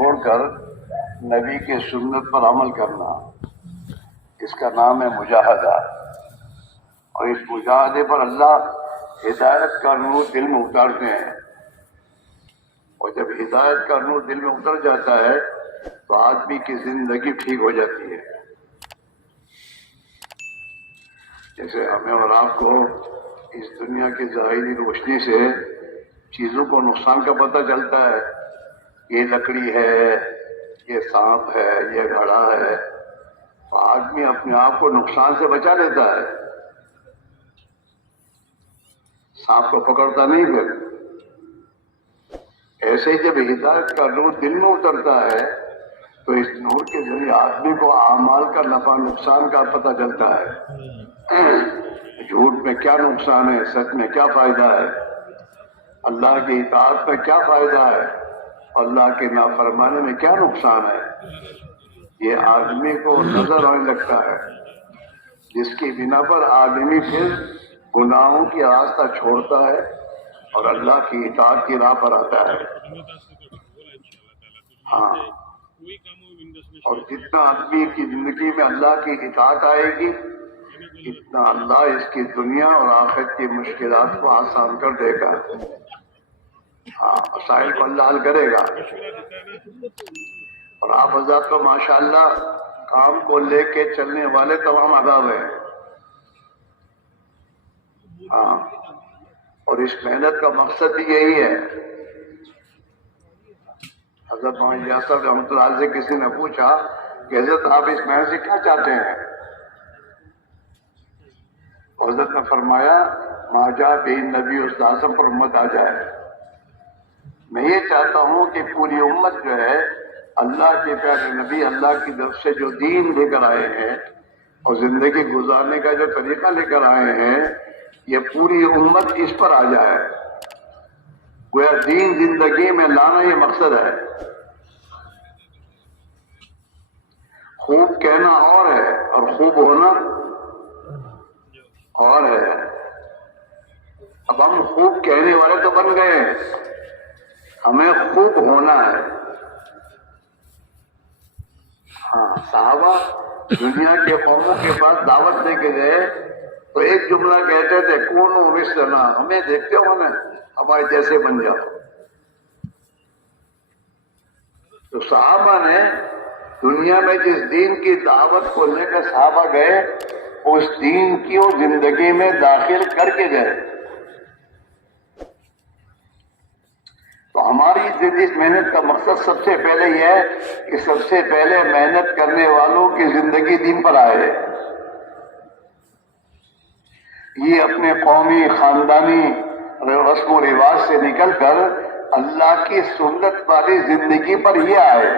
چھوڑ کر نبی کے سنت پر عمل کرنا، اس کا نام ہے مجاہدہ۔ اور اس مجاہدے پر اللہ ہدایت کا نور دل میں اتارتے ہیں، اور جب ہدایت کا نور دل میں اتر جاتا ہے تو آدمی کی زندگی ٹھیک ہو جاتی ہے۔ جیسے ہمیں اور آپ کو اس دنیا کی ظاہری روشنی سے چیزوں کو نقصان کا پتہ چلتا ہے، یہ لکڑی ہے، یہ سانپ ہے، یہ گھڑا ہے، تو آدمی اپنے آپ کو نقصان سے بچا لیتا ہے، سانپ کو پکڑتا نہیں پھر۔ ایسے ہی جب ہدایت کا نور دل میں اترتا ہے تو اس نور کے ذریعے آدمی کو اعمال کا نفع نقصان کا پتہ چلتا ہے، جھوٹ میں کیا نقصان ہے، سچ میں کیا فائدہ ہے، اللہ کی اطاعت میں کیا فائدہ ہے، اللہ کے نافرمانے میں کیا نقصان ہے، یہ آدمی کو نظر آنے لگتا ہے، جس کی بنا پر آدمی پھر گناہوں کی راستہ چھوڑتا ہے اور اللہ کی اطاعت کی راہ پر آتا ہے۔ ہاں، اور جتنا آدمی کی زندگی میں اللہ کی اطاعت آئے گی، اتنا اللہ اس کی دنیا اور آخرت کی مشکلات کو آسان کر دے گا۔ ہاں، مسائل کو اللہ حل کرے گا۔ اور آپ حضرات تو ماشاءاللہ کام کو لے کے چلنے والے تمام آداب ہیں۔ ہاں، اور اس محنت کا مقصد بھی یہی ہے۔ حضرت محمد یاسر رحمۃ اللہ علیہ سے کسی نے پوچھا کہ حضرت آپ اس محنت سے کیا چاہتے ہیں؟ حضرت نے فرمایا ما جاء به النبی استاذ پر امت آ جائے۔ میں یہ چاہتا ہوں کہ پوری امت جو ہے اللہ کے پیارے نبی اللہ کی طرف سے جو دین لے کر آئے ہیں اور زندگی گزارنے کا جو طریقہ لے کر آئے ہیں، یہ پوری امت اس پر آ جائے۔ گویا دین زندگی میں لانا یہ مقصد ہے۔ خوب کہنا اور ہے اور خوب ہونا اور ہے۔ اب ہم خوب کہنے والے تو بن گئے ہیں، ہمیں خوب ہونا ہے۔ ہاں، صحابہ دنیا کے قوموں کے پاس دعوت دے کے گئے تو ایک جملہ کہتے تھے کونوا مثلنا، ہمیں دیکھتے ہو نا، ہمارے جیسے بن جاؤ۔ تو صحابہ نے دنیا میں جس دین کی دعوت کو لے کر صحابہ گئے، اس دین کی وہ زندگی میں داخل کر کے گئے۔ تو ہماری اس محنت کا مقصد سب سے پہلے یہ ہے کہ سب سے پہلے محنت کرنے والوں کی زندگی دین پر آئے۔ یہ اپنے قومی خاندانی رسم و رواج سے نکل کر اللہ کی سنت والی زندگی پر یہ آئے۔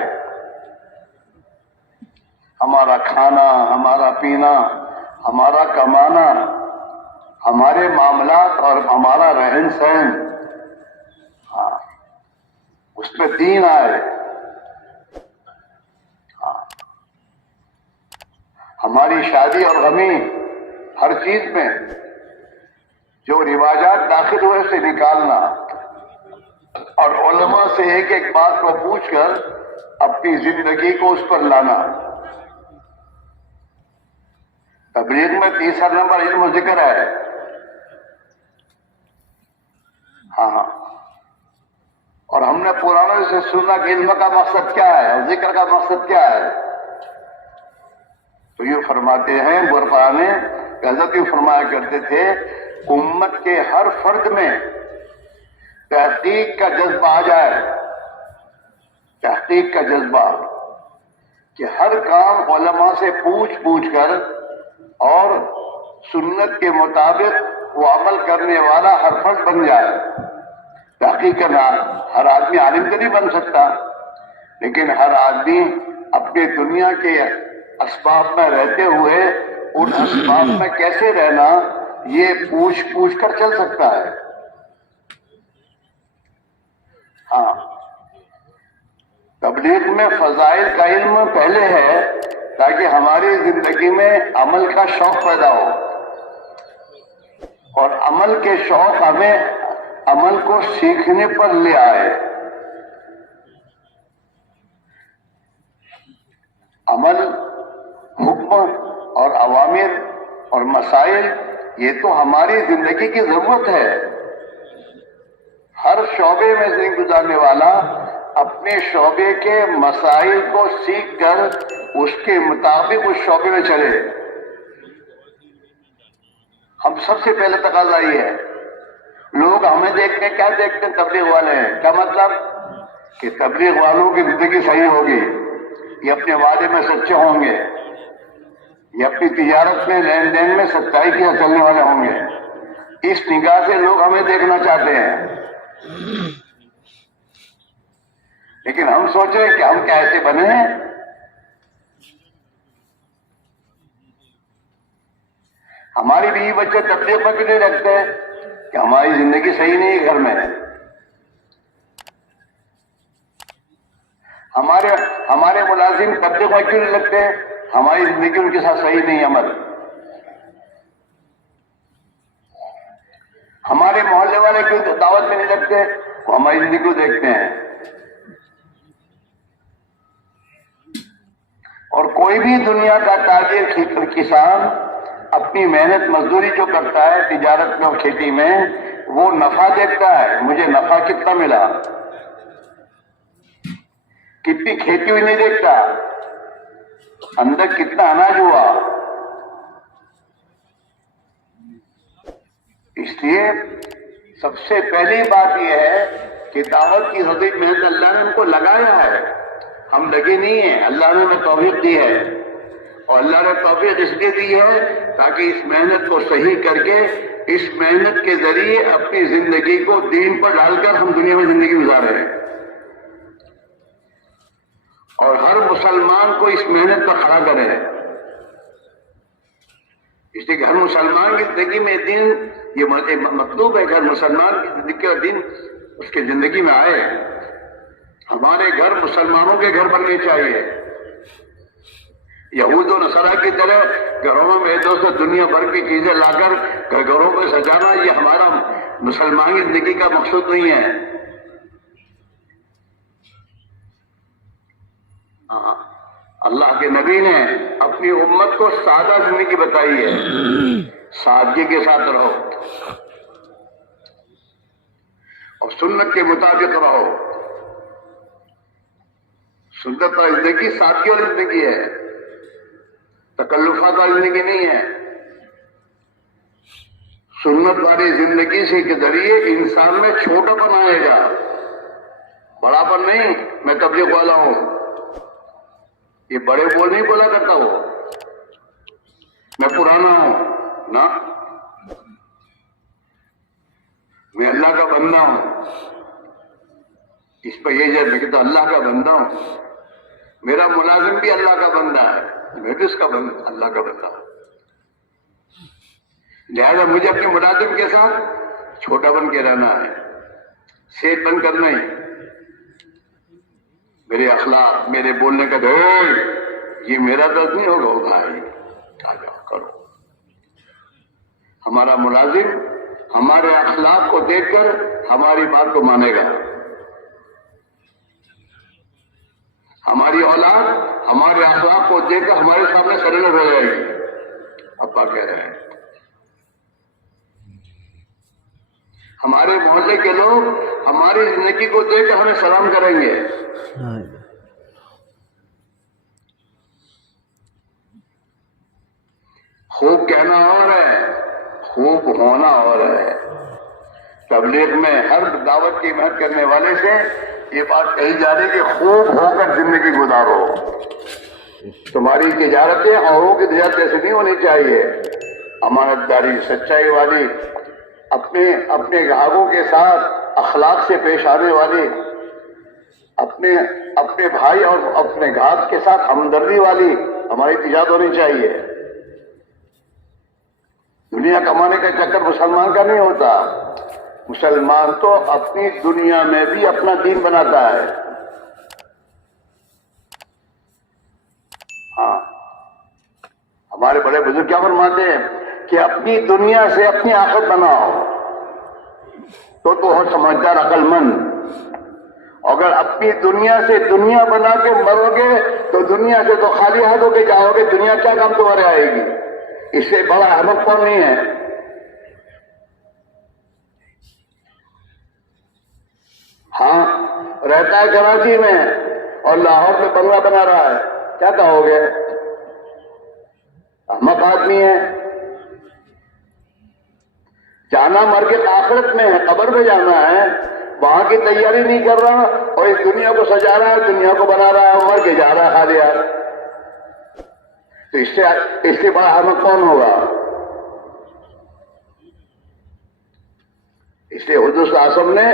ہمارا کھانا، ہمارا پینا، ہمارا کمانا، ہمارے معاملات اور ہمارا رہن سہن، ہاں، اس میں دین آئے۔ ہاں، ہماری شادی اور غمی، ہر چیز میں جو رواجات داخل ہوئے اسے نکالنا، اور علماء سے ایک ایک بات کو پوچھ کر اپنی زندگی کو اس پر لانا۔ تبلیغ میں تیسرا نمبر علم و ذکر ہے۔ ہاں، اور ہم نے پرانوں سے سنا کہ علم کا مقصد کیا ہے اور ذکر کا مقصد کیا ہے، تو یہ فرماتے ہیں برپانے حضرت یہ فرمایا کرتے تھے امت کے ہر فرد میں تحقیق کا جذبہ آ جائے، تحقیق کا جذبہ، کہ ہر کام علماء سے پوچھ کر اور سنت کے مطابق وہ عمل کرنے والا ہر فرد بن جائے۔ تحقیق کرنا، ہر آدمی عالم تو نہیں بن سکتا، لیکن ہر آدمی اپنے دنیا کے اسباب میں رہتے ہوئے ان اسباب میں کیسے رہنا یہ پوچھ کر چل سکتا ہے۔ ہاں، تبلیغ میں فضائل کا علم پہلے ہے تاکہ ہماری زندگی میں عمل کا شوق پیدا ہو، اور عمل کے شوق ہمیں عمل کو سیکھنے پر لے آئے۔ عمل، حکم اور اوامر اور مسائل، یہ تو ہماری زندگی کی ضرورت ہے۔ ہر شعبے میں زندگی گزارنے والا اپنے شعبے کے مسائل کو سیکھ کر اس کے مطابق اس شعبے میں چلے۔ ہم سب سے پہلے تقاضا یہ ہے، لوگ ہمیں دیکھتے ہیں، کیا دیکھتے ہیں؟ تبلیغ والے ہیں۔ کیا مطلب؟ کہ تبلیغ والوں کی زندگی صحیح ہوگی، یہ اپنے وعدے میں سچے ہوں گے، یہ اپنی تجارت میں لین دین میں سچائی کے ساتھ چلنے والے ہوں گے۔ اس نگاہ سے لوگ ہمیں دیکھنا چاہتے ہیں، لیکن ہم سوچیں کہ ہم کیا ایسے بنے ہیں؟ ہماری بیوی بچے تبلیغ میں کیوں نہیں رکھتے کہ ہماری زندگی صحیح نہیں ہے گھر میں؟ ہمارے ملازم تبلیغ میں کیوں نہیں لگتے؟ ہماری زندگی ان کے ساتھ صحیح نہیں عمل۔ ہمارے محلے والے کیوں دعوت میں نہیں لگتے؟ وہ ہماری زندگی کو دیکھتے ہیں۔ اور کوئی بھی دنیا کا تاجر کسان اپنی محنت مزدوری جو کرتا ہے تجارت میں اور کھیتی میں، وہ نفع دیکھتا ہے، مجھے نفع کتنا ملا، کتنی کھیتی ہوئی نہیں دیکھتا، اندر کتنا اناج ہوا۔ اس لیے سب سے پہلی بات یہ ہے کہ دعوت کی حقیقی محنت اللہ نے ہم کو لگایا ہے، ہم لگے نہیں ہیں، اللہ نے ہمیں توفیق دی ہے۔ اور اللہ نے توفیق اس لیے دی ہے تاکہ اس محنت کو صحیح کر کے اس محنت کے ذریعے اپنی زندگی کو دین پر ڈال کر ہم دنیا میں زندگی گزارے ہیں۔ اور ہر مسلمان کو اس محنت پر کھڑا کرے، اس لیے کہ ہر مسلمان کی زندگی میں دین یہ مطلوب ہے کہ ہر مسلمان کی زندگی کا دین اس کی زندگی میں آئے۔ ہمارے گھر مسلمانوں کے گھر بننے چاہیے، یہود و نصارہ کی طرح گھروں میں دوست دنیا بھر کی چیزیں لا کر گھروں میں سجانا، یہ ہمارا مسلمان کی زندگی کا مقصود نہیں ہے۔ اللہ کے نبی نے اپنی امت کو سادہ زندگی بتائی ہے، سادگی کے ساتھ رہو اور سنت کے مطابق رہو۔ سنت والی زندگی سادگی والی زندگی ہے، تکلفات والی زندگی نہیں ہے۔ سنت والی زندگی سے کے ذریعے انسان میں چھوٹا پن آئے گا، بڑا پن نہیں۔ میں تبلیغ والا ہوں، یہ بڑے بول نہیں بولا کرتا وہ، میں پرانا ہوں نا، میں اللہ کا بندہ ہوں۔ اس پہ یہ جب میں کہتا اللہ کا بندہ ہوں، میرا ملازم بھی اللہ کا بندہ ہے، میں بھی اس کا بندہ، اللہ کا بندہ ہوں۔ لہذا مجھے اپنے ملازم کے ساتھ چھوٹا بن کے رہنا ہے، سیٹ بن کر نہیں۔ میرے اخلاق، میرے بولنے کا ڈھول، یہ میرا درد نہیں ہوگا، وہ بھائی آ جاؤ کرو۔ ہمارا ملازم ہمارے اخلاق کو دیکھ کر ہماری بات کو مانے گا، ہماری اولاد ہمارے اخلاق کو دیکھ کر ہمارے سامنے سرنڈر ہو جائے گی۔ ابا کہہ رہے ہیں ہمارے محلے کے لوگ ہماری زندگی کو دیکھ کر ہمیں سلام کریں گے۔ خوب کہنا اور ہے، خوب ہونا اور ہے۔ تبلیغ میں ہر دعوت کی محنت کرنے والے سے یہ بات کہی جا رہی کہ خوب ہو کر زندگی گزارو۔ تمہاری تجارتیں اوروں کی تجارت ایسی نہیں ہونی چاہیے، امانت داری، سچائی والی، اپنے گاہکوں کے ساتھ اخلاق سے پیش آنے والی، اپنے بھائی اور اپنے گاہک کے ساتھ ہمدردی والی ہماری تجارت ہونی چاہیے۔ دنیا کمانے کا چکر مسلمان کا نہیں ہوتا، مسلمان تو اپنی دنیا میں بھی اپنا دین بناتا ہے۔ ہاں، ہمارے بڑے بزرگ کیا فرماتے ہیں کہ اپنی دنیا سے اپنی آخرت بناؤ تو ہو سمجھدار، عقل مند، اگر اپنی دنیا سے دنیا بنا کے مرو گے تو دنیا سے تو خالی ہاتھ ہو کے جاؤ گے، دنیا کیا کام تمہارے آئے گی؟ اس سے بڑا احمق کون نہیں ہے؟ ہاں رہتا ہے کراچی میں اور لاہور میں بنگلہ بنا رہا ہے، کیا کہو گے؟ احمق آدمی ہے۔ جانا مر کے آخرت میں ہے، قبر میں جانا ہے، وہاں کی تیاری نہیں کر رہا اور اس دنیا کو سجا رہا ہے، دنیا کو بنا رہا ہے، مر کے جا رہا ہے خالی یار۔ تو اس سے بڑا احمق کون ہوگا؟ اس لیے حضور صلی اللہ علیہ وسلم نے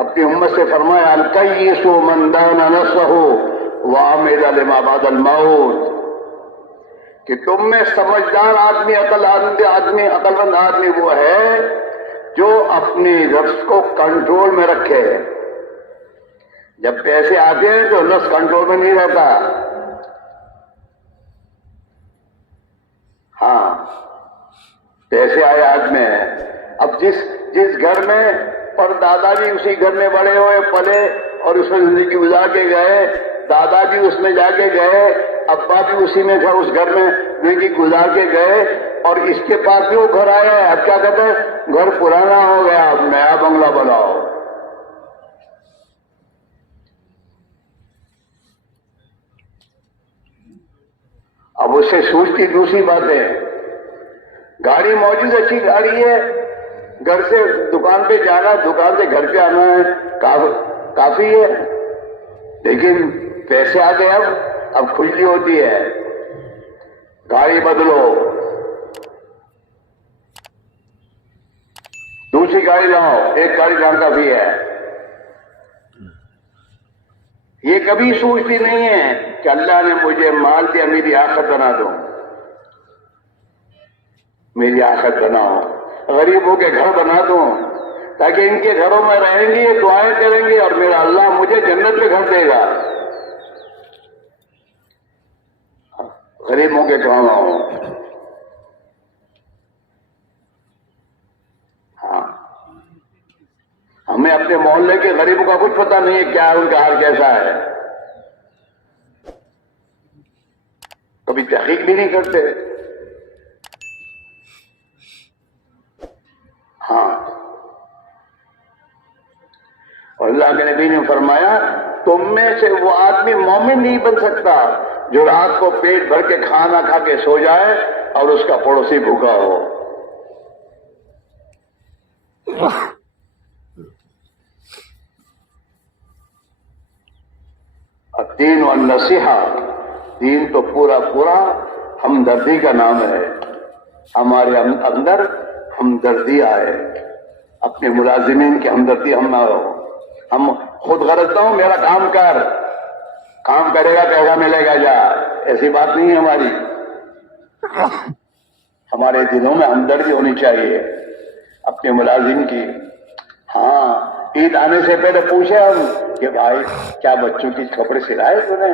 اپنی امت سے فرمایا الکیس من دان نفسہ وعمل لما بعد الموت، کہ تم میں سمجھدار آدمی، عقل مند آدمی وہ ہے جو اپنی نفس کو کنٹرول میں رکھے۔ جب پیسے آتے ہیں تو نفس کنٹرول میں نہیں رہتا۔ ہاں پیسے آئے ہاتھ میں، اب جس گھر میں پر دادا جی اسی گھر میں بڑے ہوئے پلے اور اس میں زندگی گزار کے گئے، دادا جی اس میں جا کے گئے، ابا بھی اسی میں تھا، اس گھر میں زندگی گزار کے گئے، اور اس کے پاس بھی وہ گھر آیا ہے، اب کیا کہتے ہیں گھر پرانا ہو گیا، اب نیا بنگلہ بناؤ۔ اب اس سے سوچتی دوسری باتیں، گاڑی موجود اچھی گاڑی ہے، گھر سے دکان پہ جانا، دکان سے گھر پہ آنا ہے، کافی ہے، لیکن پیسے آ گئے، اب کھجلی ہوتی ہے، گاڑی بدلو، دوسری گاڑی لاؤ، ایک گاڑی جان کافی ہے۔ یہ کبھی سوچتی نہیں ہے کہ اللہ نے مجھے مال دیا، میری آخرت بنا دو، میری آخرت بناؤ، غریبوں کے گھر بنا دوں تاکہ ان کے گھروں میں رہیں گے، یہ دعائیں کریں گے اور میرا اللہ مجھے جنت میں گھر دے گا۔ غریبوں کے کام آؤں۔ ہاں ہمیں اپنے محلے کے غریبوں کا کچھ پتہ نہیں ہے کیا ان کا حال کیسا ہے، کبھی تحقیق بھی نہیں کرتے۔ ہاں اور اللہ کے نبی نے فرمایا تم میں سے وہ آدمی مومن نہیں بن سکتا جو رات کو پیٹ بھر کے کھانا کھا کے سو جائے اور اس کا پڑوسی بھوکا ہو۔ الدین والنصیحہ، دین تو پورا ہمدردی کا نام ہے، ہمارے اندر ہمدردی آئے، اپنے ملازمین کی ہمدردی ہم نہ ہو، ہم خود غرض نہ ہو، میرا کام کرے گا پیسہ ملے گا، جا ایسی بات نہیں ہے ہماری۔ ہمارے دلوں میں ہمدردی ہونی چاہیے اپنے ملازم کی۔ ہاں عید آنے سے پہلے پوچھے ہم کہ بھائی کیا بچوں کی کپڑے سلائے تو نے؟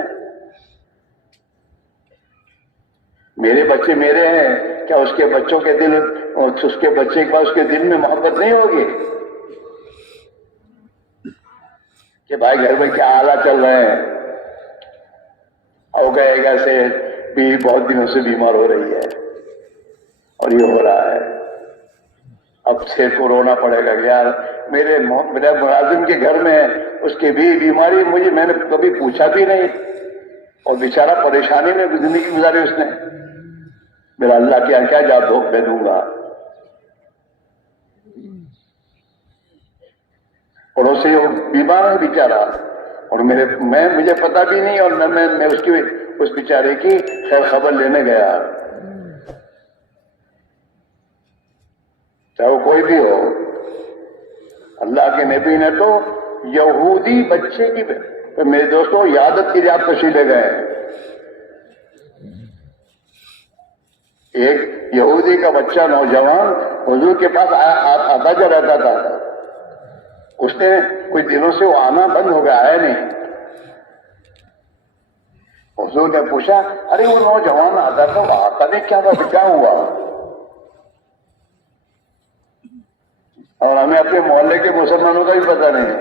میرے بچے میرے ہیں، کیا اس کے بچوں کے دل، اس کے بچے کے پاس اس کے دل میں محبت نہیں ہوگی کہ بھائی گھر میں کیا حالات چل رہے ہیں؟ اور کہے گا سے بھی بہت دنوں سے بیمار ہو رہی ہے اور یہ ہو رہا ہے، اب سے کو رونا پڑے گا یار میرے ملازم کے گھر میں اس کی بھی بیماری، میں نے کبھی پوچھا بھی نہیں اور بیچارہ پریشانی میں زندگی گزاری اس نے، میرا اللہ کے یہاں کیا جواب دے دوں گا؟ پڑوسی وہ بیمار ہے بیچارہ اور مجھے پتا بھی نہیں، اور نہ میں اس بیچارے کی خیر خبر لینے گیا، چاہے وہ کوئی بھی ہو۔ اللہ کے نبی نے تو یہودی بچے کی، میرے دوستوں عیادت کے لیے آپ تشریف لے گئے، ایک یہودی کا بچہ نوجوان حضور کے پاس آتا جا رہتا تھا، اس نے کچھ دنوں سے وہ آنا بند ہو گیا، آیا نہیں۔ حضور نے پوچھا ارے وہ نوجوان آتا تھا وہ آتا نہیں، کیا ہوا؟ اور ہمیں اپنے محلے کے مسلمانوں کا بھی پتہ نہیں ہے،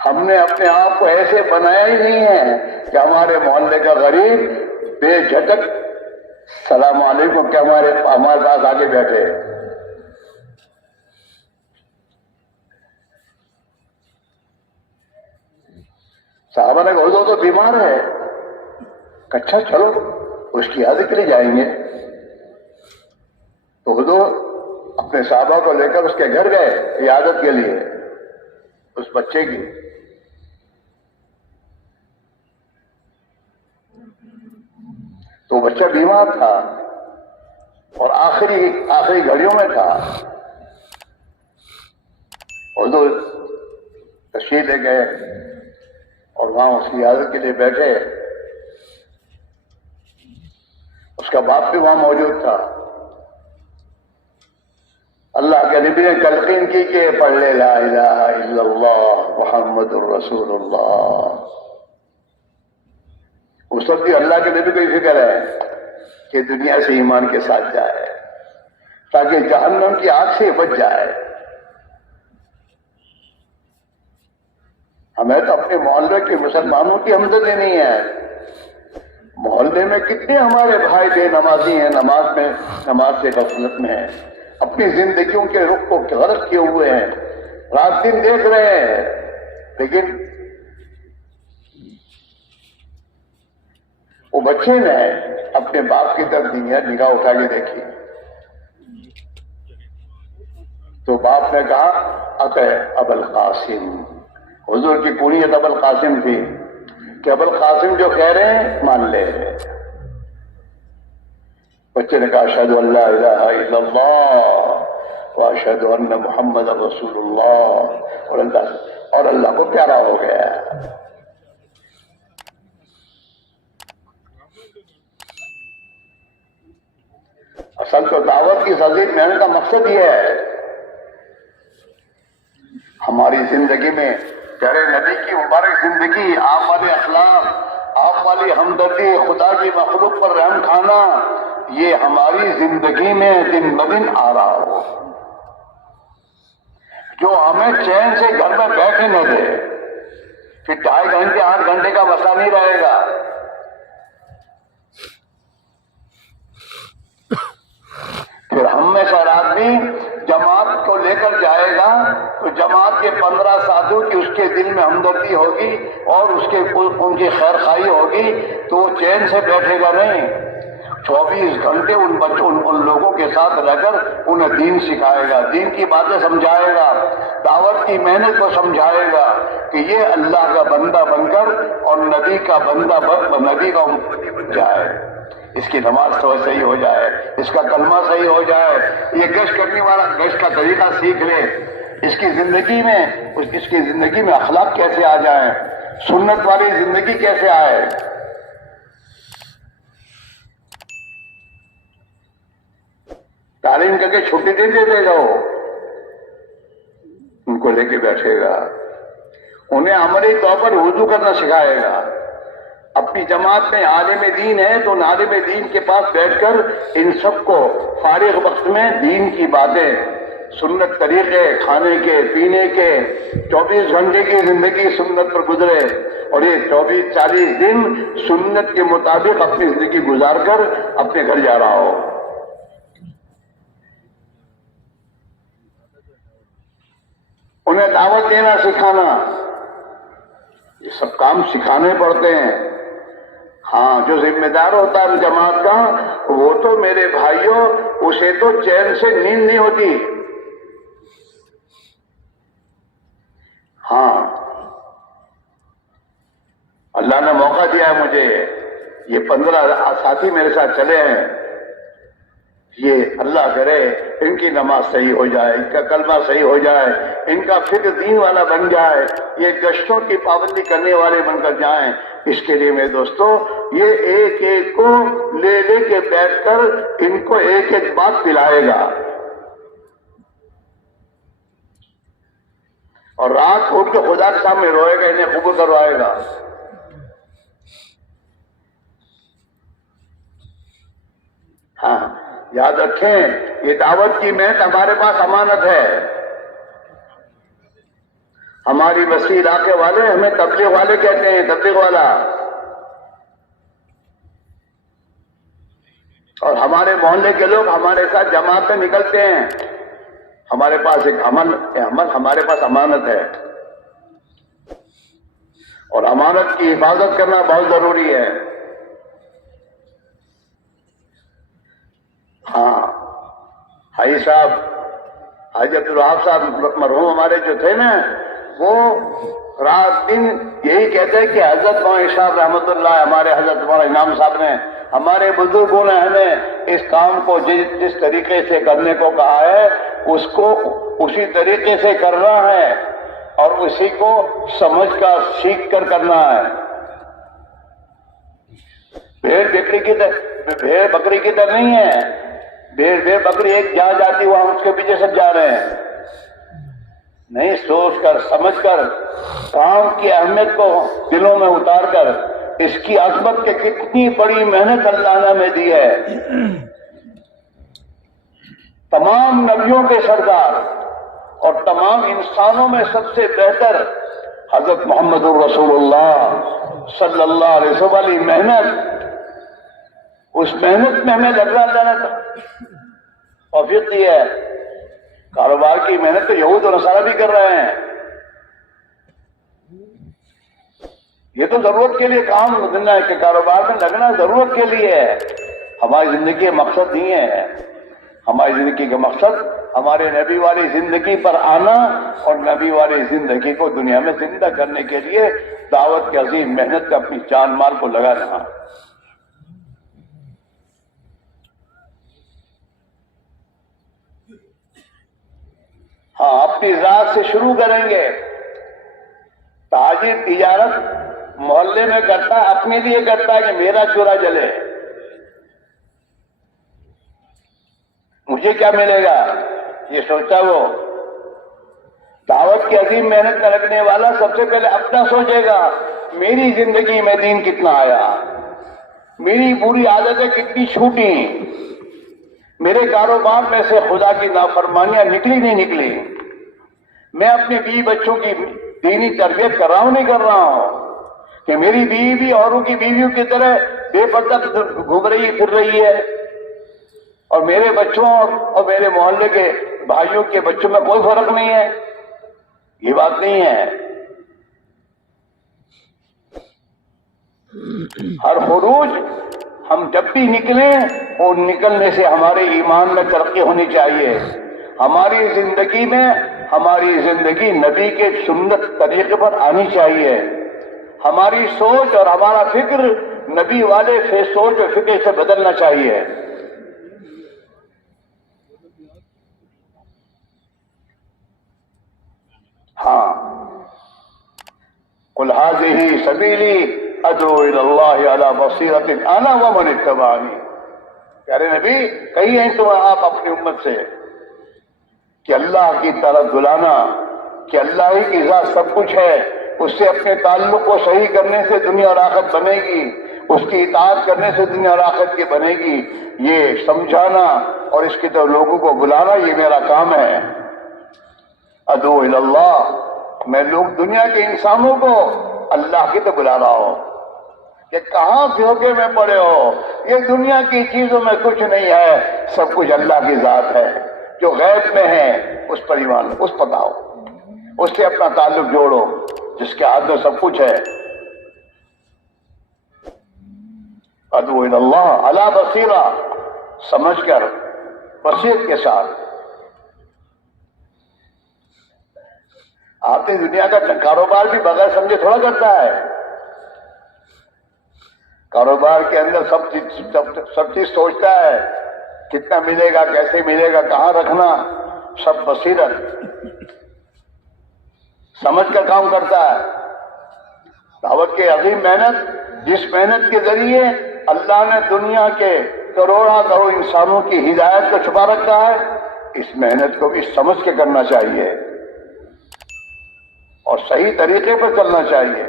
ہم نے اپنے آپ کو ایسے بنایا ہی نہیں ہے کہ ہمارے محلے کا غریب بے جھجک السلام علیکم کہ ہمارے پاس آگے بیٹھے. صحابہ نے کہا حضور تو بیمار ہے. اچھا چلو اس کی عیادت کے لیے جائیں گے. تو حضور اپنے صحابہ کو لے کر اس کے گھر گئے عیادت کے لیے اس بچے کی. تو بچہ بیمار تھا اور آخری گھڑیوں میں تھا. حضور تشریف لے گئے اور وہاں اس کی عیادت کے لیے بیٹھے. اس کا باپ بھی وہاں موجود تھا. اللہ کے نبی نے تلقین کی کہ پڑھ لے لا الہ الا اللہ محمد الرسول اللہ. اس وقت بھی اللہ کے نبی کو یہ فکر ہے کہ دنیا سے ایمان کے ساتھ جائے تاکہ جہنم کی آگ سے بچ جائے. ہمیں تو اپنے محلے کے مسلمانوں کی ہمدردی نہیں ہے. محلے میں کتنے ہمارے بھائی بے نمازی ہیں، نماز سے غفلت میں ہیں، اپنی زندگیوں کے رخ کو غلط کیے ہوئے ہیں، رات دن دیکھ رہے ہیں، لیکن وہ بچے نے اپنے باپ کی طرف نگاہ اٹھا کے دیکھی تو باپ نے کہا اطع ابا القاسم. حضور کی کنیت ابا القاسم تھی کہ ابا القاسم جو کہہ رہے ہیں مان لے. بچے نے کہا اشہد ان لا الہ الا اللہ واشہد ان محمد رسول اللہ، اور اللہ کو پیارا ہو گیا. اصل تو دعوت کی تجدید میں کا مقصد یہ ہے ہماری زندگی میں پیارے نبی کی مبارک زندگی، آپ والے اخلاق، آپ والی ہمدردی، خدا کی مخلوق پر رحم کھانا، یہ ہماری زندگی میں دن بدن آ رہا ہو، جو ہمیں چین سے گھر میں بیٹھے نہ دے. پھر 2.5 گھنٹے 8 گھنٹے کا مسئلہ نہیں رہے گا. پھر ہم میں سے ہر آدمی جماعت کو لے کر جائے گا تو جماعت کے 15 ساتھیوں کی اس کے دل میں ہمدردی ہوگی اور ان کی خیر خواہی ہوگی تو وہ چین سے بیٹھے گا نہیں. 24 گھنٹے ان لوگوں کے ساتھ رہ کر انہیں دین سکھائے گا، دین کی باتیں سمجھائے گا، دعوت کی محنت کو سمجھائے گا کہ یہ اللہ کا بندہ بن کر اور نبی کا امتی بن جائے. اس کی نماز تو صحیح ہو جائے، اس کا کلمہ صحیح ہو جائے، یہ گشت کرنے والا گشت کا طریقہ سیکھ لے، اس کی زندگی میں اخلاق کیسے آ جائیں، سنت والی زندگی کیسے آئے. تعلیم کر کے چھٹی دے دے گا، وہ ان کو لے کے بیٹھے گا، انہیں عملی طور پر وضو کرنا سکھائے گا. اپنی جماعت میں عالم دین ہے تو ان عالم دین کے پاس بیٹھ کر ان سب کو فارغ وقت میں دین کی باتیں، سنت طریقے، کھانے کے پینے کے، 24 گھنٹے کی زندگی سنت پر گزرے اور یہ 40 دن سنت کے مطابق اپنی زندگی گزار کر اپنے گھر جا رہا ہو. انہیں دعوت دینا سکھانا، یہ سب کام سکھانے پڑتے ہیں. ہاں جو ذمہ دار ہوتا ہے جماعت کا وہ تو میرے بھائیوں اسے تو چین سے نیند نہیں ہوتی. ہاں اللہ نے موقع دیا ہے مجھے، یہ 15 ساتھی میرے ساتھ چلے ہیں، یہ اللہ کرے ان کی نماز صحیح ہو جائے، ان کا کلمہ صحیح ہو جائے، ان کا فکر دین والا بن جائے، یہ گشتوں کی پابندی کرنے والے بن کر جائیں. اس کے لیے میرے دوستو یہ ایک ایک کو لے کے بیٹھ کر ان کو ایک ایک بات پلائے گا اور رات کو اٹھ کے خدا کے سامنے روئے گا، انہیں قبول کروائے گا. ہاں یاد رکھیں یہ دعوت کی محنت ہمارے پاس امانت ہے. ہماری بستی علاقے والے ہمیں تبلیغ والے کہتے ہیں، تبلیغ والا. اور ہمارے محلے کے لوگ ہمارے ساتھ جماعت میں نکلتے ہیں. ہمارے پاس ایک عمل ہمارے پاس امانت ہے، اور امانت کی حفاظت کرنا بہت ضروری ہے. ہاں، حاجی صاحب، حاجی عبدالوہاب صاحب مرحوم ہمارے جو تھے نا، وہ رات دن یہی کہتے کہ حضرت مولانا صاحب رحمۃ اللہ، ہمارے حضرت مولانا امام صاحب نے، ہمارے بزرگوں نے ہمیں اس کام کو جس طریقے سے کرنے کو کہا ہے اس کو اسی طریقے سے کرنا ہے، اور اسی کو سمجھ کر سیکھ کر کرنا ہے. بھیڑ بکری کی طرح نہیں ہے. بھیڑ بکری ایک جہاں جاتی وہاں اس کے پیچھے سب جا رہے ہیں. نہیں، سوچ کر سمجھ کر کام کی اہمیت کو دلوں میں اتار کر اس کی عظمت کے کتنی بڑی محنت اللہ نے ہمیں دی ہے. تمام نبیوں کے سردار اور تمام انسانوں میں سب سے بہتر حضرت محمد الرسول اللہ صلی اللہ علیہ وسلم والی محنت، اس محنت میں ہمیں لگ رہا تھا. اور پھر یہ ہے کاروبار کی محنت تو یہود اور نصارہ بھی کر رہے ہیں. یہ تو ضرورت کے لیے کام دنیا کے کاروبار میں لگنا ضرورت کے لیے ہے. ہماری زندگی کا مقصد نہیں ہے. ہماری زندگی کا مقصد ہمارے نبی والی زندگی پر آنا اور نبی والی زندگی کو دنیا میں زندہ کرنے کے لیے دعوت کی عظیم محنت کا اپنی جان مال کو لگا رہا. ہاں، اپنی ذات سے شروع کریں گے. تاجر تجارت محلے میں کرتا ہے، اپنے لیے کرتا ہے کہ میرا چورا جلے، مجھے کیا ملے گا، یہ سوچتا وہ. دعوت کی عظیم محنت میں لگنے والا سب سے پہلے اپنا سوچے گا، میری زندگی میں دین کتنا آیا، میری بری عادتیں کتنی چھوٹی، میرے کاروبار میں سے خدا کی نافرمانیاں نکلی نہیں نکلی، میں اپنے بیوی بچوں کی دینی تربیت کر رہا ہوں نہیں کر رہا ہوں، کہ میری بیوی بھی اوروں کی بیویوں کی طرح بے پردہ گھوم رہی پھر رہی ہے، اور میرے بچوں اور میرے محلے کے بھائیوں کے بچوں میں کوئی فرق نہیں ہے. یہ بات نہیں ہے. ہر خروج ہم جب بھی نکلیں اور نکلنے سے ہمارے ایمان میں ترقی ہونی چاہیے. ہماری زندگی میں ہماری زندگی نبی کے سنت طریقے پر آنی چاہیے. ہماری سوچ اور ہمارا فکر نبی والے سے سوچ اور فکر سے بدلنا چاہیے. ہاں، قل هذه سبیلی ادعو الی اللہ علی بصیرۃ انا ومن اتبعنی. پیارے نبی، کہیے تو آپ اپنی امت سے کہ اللہ کی طرف بلانا، کہ اللہ ہی کی ذات سب کچھ ہے، اس سے اپنے تعلق کو صحیح کرنے سے دنیا اور آخرت بنے گی، اس کی اطاعت کرنے سے دنیا اور آخرت کی بنے گی. یہ سمجھانا اور اس کی طرف لوگوں کو بلانا یہ میرا کام ہے. ادعو الی اللہ، میں لوگ دنیا کے انسانوں کو اللہ کی طرف بلا رہا ہوں. کہ کہاں دھوکے میں پڑے ہو، یہ دنیا کی چیزوں میں کچھ نہیں ہے، سب کچھ اللہ کی ذات ہے. جو غیب میں ہے اس پر ایمان، اس پر آؤ، اس سے اپنا تعلق جوڑو جس کے ہاتھ میں سب کچھ ہے. ادعو الی اللہ علی بصیرہ، سمجھ کر بصیرت کے ساتھ. آپ نے دنیا کا کاروبار بھی بغیر سمجھے تھوڑا کرتا ہے. کاروبار کے اندر سب چیز سوچتا ہے، کتنا ملے گا، کیسے ملے گا، کہاں رکھنا، سب بصیرت سمجھ کر کام کرتا ہے. دعوت کی عظیم محنت، جس محنت کے ذریعے اللہ نے دنیا کے کروڑوں انسانوں کی ہدایت کو چھپا رکھا ہے، اس محنت کو بھی سمجھ کے کرنا چاہیے اور صحیح طریقے پر چلنا چاہیے.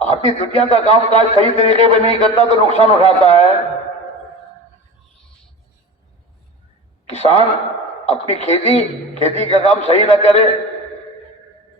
آدمی دنیا کا کام کاج صحیح طریقے پہ نہیں کرتا تو نقصان اٹھاتا ہے. کسان اپنی کھیتی کا کام صحیح نہ کرے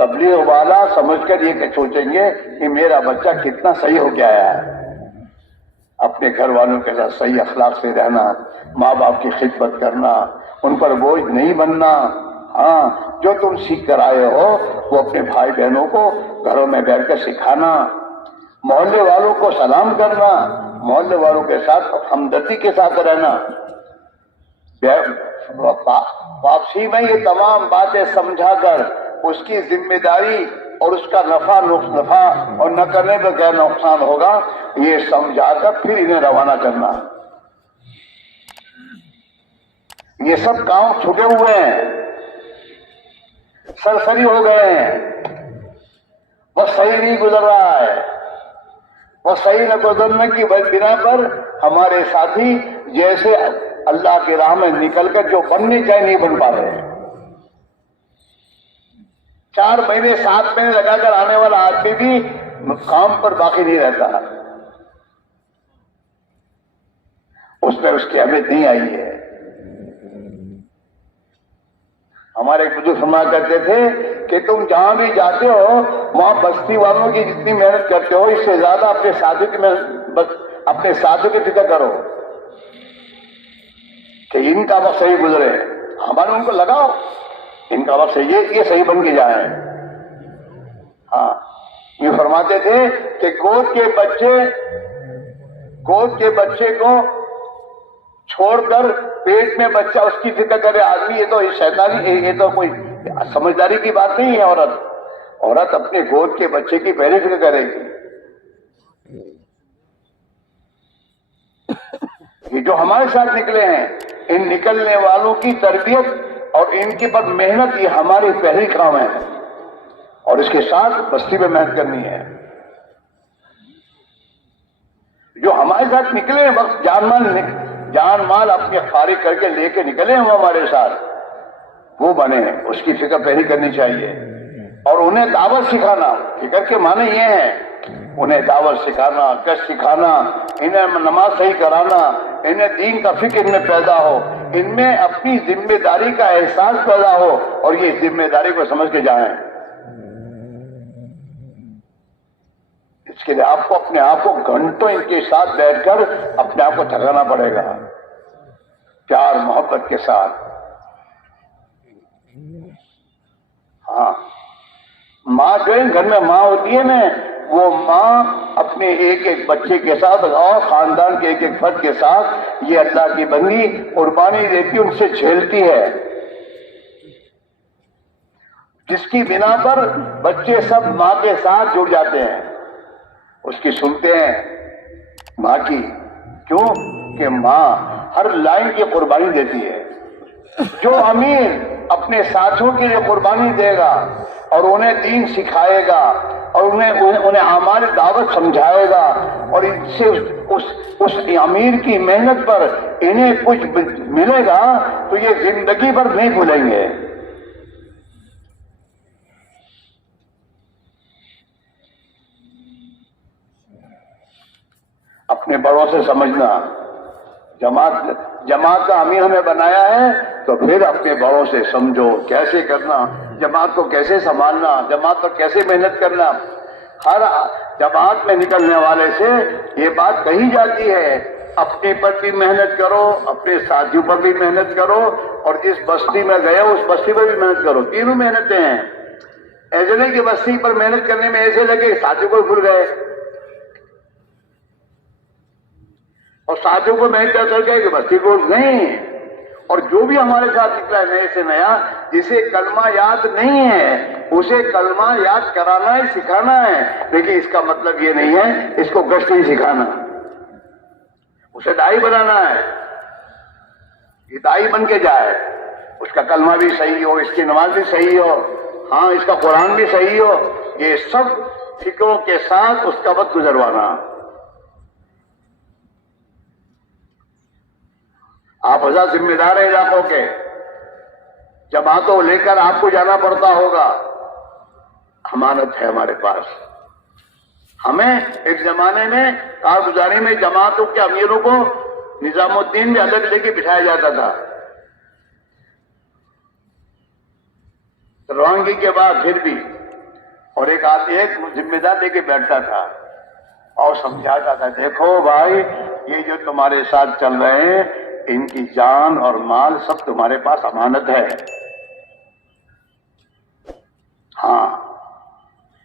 تبلیغ والا سمجھ کر یہ کہ سوچیں گے کہ میرا بچہ کتنا صحیح ہو کے آیا ہے، اپنے گھر والوں کے ساتھ صحیح اخلاق سے رہنا، ماں باپ کی خدمت کرنا، ان پر بوجھ نہیں بننا۔ ہاں، جو تم سیکھ کر آئے ہو وہ اپنے بھائی بہنوں کو گھروں میں بیٹھ کر سکھانا، محلے والوں کو سلام کرنا، محلے والوں کے ساتھ ہمدردی کے ساتھ رہنا۔ واپسی میں یہ تمام باتیں سمجھا کر اس کی ذمہ داری اور اس کا نفع اور نہ کرنے پہ کیا نقصان ہوگا یہ سمجھا کر پھر انہیں روانہ کرنا۔ یہ سب کام چھٹے ہوئے ہیں، سرسری ہو گئے ہیں، وہ صحیح نہیں گزر رہا ہے۔ وہ صحیح نہ گزرنے کی بنا پر ہمارے ساتھی جیسے اللہ کی راہ میں نکل کر جو بننے چاہیے نہیں بن پا رہے ہیں۔ 4 مہینے 7 مہینے لگا کر آنے والا آدمی بھی کام پر باقی نہیں رہتا، اس میں اس کی اہمیت نہیں آئی ہے۔ ہمارے ایک بزرگ فرمایا کرتے تھے کہ تم جہاں بھی جاتے ہو وہاں بستی والوں کی جتنی محنت کرتے ہو اس سے زیادہ اپنے ساتھیوں کی فکر کرو کہ ان کا وقت صحیح گزرے، ہمارے ان کو لگاؤ ان کا وقت یہ صحیح بن کے جائیں۔ ہاں، یہ فرماتے تھے کہ گود کے بچے کو چھوڑ کر پیٹ میں بچہ اس کی فکر کرے آدمی، یہ تو شیطانی، یہ تو کوئی سمجھداری کی بات نہیں ہے۔ عورت اپنے گود کے بچے کی پہلے فکر کرے گی۔ یہ جو ہمارے ساتھ نکلے ہیں ان نکلنے والوں کی تربیت اور ان کی پر محنت یہ ہماری پہلی کام ہے، اور اس کے ساتھ بستی میں محنت کرنی ہے۔ جو ہمارے ساتھ نکلے ہیں وقت جان مال اپنی فارغ کر کے لے کے نکلے ہیں وہ ہمارے ساتھ وہ بنے ہیں، اس کی فکر پہلی کرنی چاہیے۔ اور انہیں دعوت سکھانا، فکر کے معنی یہ ہیں انہیں دعوت سکھانا، کش سکھانا، انہیں نماز صحیح کرانا، انہیں دین کا فکر ان میں پیدا ہو، ان میں اپنی ذمہ داری کا احساس پیدا ہو اور یہ ذمہ داری کو سمجھ کے جائیں۔ اس کے لیے آپ کو اپنے آپ کو گھنٹوں ان کے ساتھ بیٹھ کر اپنے آپ کو تھکانا پڑے گا، پیار محبت کے ساتھ۔ ہاں، ماں جو گھر میں ماں ہوتی ہے نا، وہ ماں اپنے ایک ایک بچے کے ساتھ اور خاندان کے ایک ایک فرد کے ساتھ یہ اللہ کی بندی قربانی دیتی، ان سے جھیلتی ہے، جس کی بنا پر بچے سب ماں کے ساتھ جڑ جاتے ہیں، اس کی سنتے ہیں ماں کی۔ کیوں کہ ماں ہر لائن کی قربانی دیتی ہے۔ جو امیر اپنے ساتھیوں کے لیے قربانی دے گا اور انہیں دین سکھائے گا اور انہیں اعمال دعوت سمجھائے گا اور ان سے اس امیر کی محنت پر انہیں کچھ ملے گا تو یہ زندگی بھر نہیں بھولیں گے۔ اپنے بڑوں سے سمجھنا، جماعت کا امیر ہمیں بنایا ہے تو پھر اپنے بڑوں سے سمجھو کیسے کرنا، جماعت کو کیسے سنبھالنا، جماعت پر کیسے محنت کرنا۔ ہر جماعت میں نکلنے والے سے یہ بات کہی جاتی ہے، اپنے پر بھی محنت کرو، اپنے ساتھیوں پر بھی محنت کرو، اور جس بستی میں گئے اس بستی پر بھی محنت کرو۔ تینوں محنتیں ہیں، ایسے نہیں کہ بستی پر محنت کرنے میں ایسے لگے ساتھیوں پر بھول گئے، اور ساتھیوں کو محنت کر گئے کہ بستی کو نہیں۔ اور جو بھی ہمارے ساتھ نکلا ہے نئے سے نیا، جسے کلمہ یاد نہیں ہے اسے کلمہ یاد کرانا ہے، سکھانا ہے، لیکن اس کا مطلب یہ نہیں ہے اس کو گشت نہیں سکھانا، اسے دائی بنانا ہے، یہ دائی بن کے جائے، اس کا کلمہ بھی صحیح ہو، اس کی نماز بھی صحیح ہو، ہاں اس کا قرآن بھی صحیح ہو، یہ سب فکروں کے ساتھ اس کا وقت گزروانا۔ آپ حضرت ذمہ دار ہیں علاقوں کے، جماعتوں لے کر آپ کو جانا پڑتا ہوگا، امانت ہے ہمارے پاس۔ ہمیں ایک زمانے میں کارگزاری میں جماعتوں کے امیروں کو نظام الدین میں الگ لے کے بٹھایا جاتا تھا، روانگی کے بعد پھر بھی اور ایک آدمی ایک ذمہ دار لے کے بیٹھتا تھا اور سمجھاتا تھا، دیکھو بھائی یہ جو تمہارے ساتھ چل رہے ہیں ان کی جان اور مال سب تمہارے پاس امانت ہے، ہاں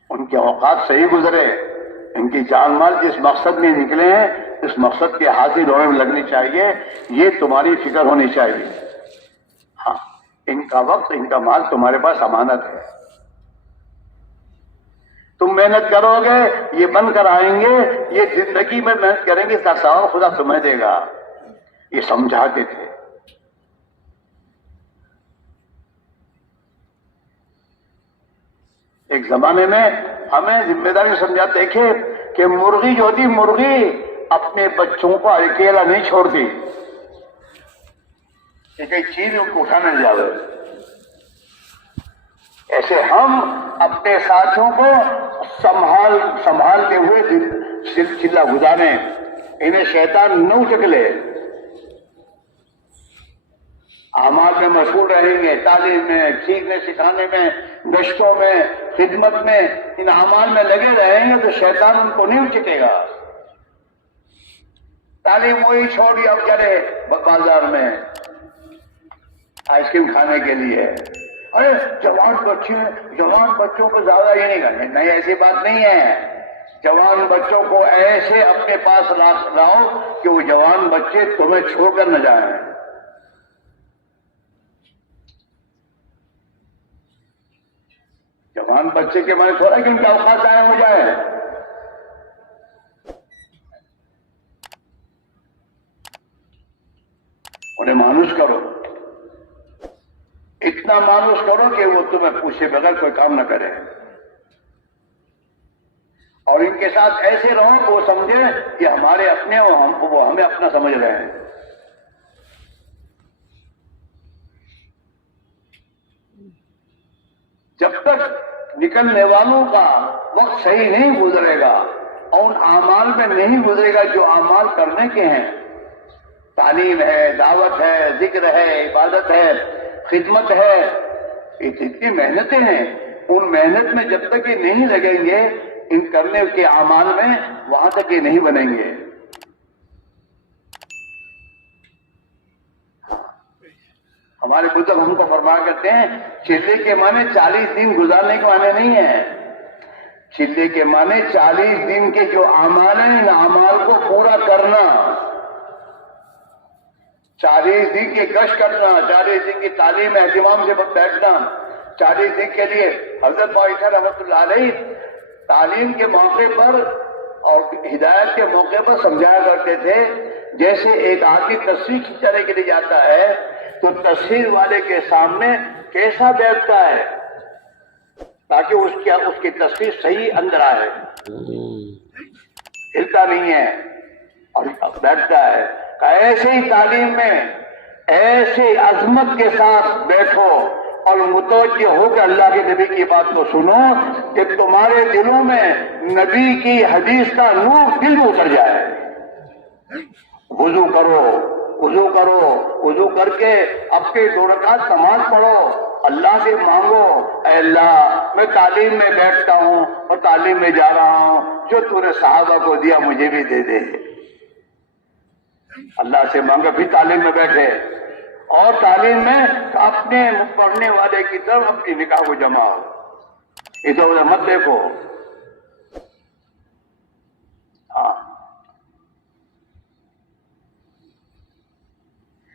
ان کے اوقات صحیح گزرے، ان کی جان مال جس مقصد میں نکلے ہیں اس مقصد کے حاصل ہونے میں لگنی چاہیے، یہ تمہاری فکر ہونی چاہیے، ہاں ان کا وقت ان کا مال تمہارے پاس امانت ہے، تم محنت کرو گے یہ بن کر آئیں گے، یہ زندگی میں محنت کریں گے، اس کا ثواب خدا تمہیں دے گا، یہ سمجھاتے تھے۔ ایک زمانے میں ہمیں ذمہ داری سمجھا، دیکھے کہ مرغی جو ہوتی مرغی اپنے بچوں کو اکیلا نہیں چھوڑتی، کہ کئی چیز ان کو اٹھانے نہیں جاوے، ایسے ہم اپنے ساتھیوں کو سنبھالتے ہوئے سلسلہ گزاریں، انہیں شیطان نہ اچک لے، اعمال میں مشغول رہیں گے، تعلیم میں، سیکھنے سکھانے میں، گشتوں میں، خدمت میں، ان اعمال میں لگے رہیں گے تو شیطان ان کو نہیں اچکے گا۔ تعلیم وہی چھوڑی اب چلے بازار میں آئس کریم کھانے کے لیے، ارے جوان بچوں کو زیادہ یہ نہیں کرنے، نہیں ایسی بات نہیں ہے، جوان بچوں کو ایسے اپنے پاس لاؤ کہ وہ جوان بچے تمہیں چھوڑ کر نہ جائیں، جوان بچے کے معنی تھوڑا کہ ان کے اوقات ضائع ہو جائے، انہیں مانوس کرو، اتنا مانوس کرو کہ وہ تمہیں پوچھے بغیر کوئی کام نہ کرے، اور ان کے ساتھ ایسے رہو کہ وہ سمجھے کہ ہمارے اپنے وہ ہمیں اپنا سمجھ رہے ہیں۔ جب تک نکلنے والوں کا وقت صحیح نہیں گزرے گا اور ان اعمال میں نہیں گزرے گا جو اعمال کرنے کے ہیں، تعلیم ہے، دعوت ہے، ذکر ہے، عبادت ہے، خدمت ہے، یہ جتنی محنتیں ہیں ان محنت میں جب تک یہ نہیں لگیں گے ان کرنے کے اعمال میں، وہاں تک یہ نہیں بنیں گے۔ ہمارے بزرگ ہم کو فرمایا کرتے ہیں چلے کے معنی 40 دن گزارنے کے معنی نہیں ہے، چلے کے معنی 40 دن کے جو اعمال ہیں ان اعمال کو پورا کرنا، 40 دن کی گشت کرنا، 40 دن کی تعلیم میں اہتمام سے بیٹھنا، 40 دن کے لیے حضرت بابا رحمۃ اللہ علیہ تعلیم کے موقع پر اور ہدایت کے موقع پر سمجھایا کرتے تھے، جیسے ایک آدمی تصویر کھینچانے کے لیے جاتا ہے تو تصویر والے کے سامنے کیسا بیٹھتا ہے تاکہ اس کی تصویر صحیح اندر آئے، ہلتا نہیں ہے اور بیٹھتا ہے۔ ایسے ہی تعلیم میں ایسے عظمت کے ساتھ بیٹھو اور متوجہ ہو کے اللہ کے نبی کی بات کو سنو کہ تمہارے دلوں میں نبی کی حدیث کا نور دل میں اتر جائے۔ وضو کرو، وضو کر کے اپنے 2 رکعت نماز پڑھو، اللہ سے مانگو، اے اللہ میں تعلیم میں بیٹھتا ہوں اور تعلیم میں جا رہا ہوں، جو تو نے صحابہ کو دیا مجھے بھی دے دے۔ اللہ سے مانگو پھر تعلیم میں بیٹھے، اور تعلیم میں اپنے پڑھنے والے کی طرف اپنی نگاہ کو جماؤ، ادھر ادھر مت دیکھو۔ ہاں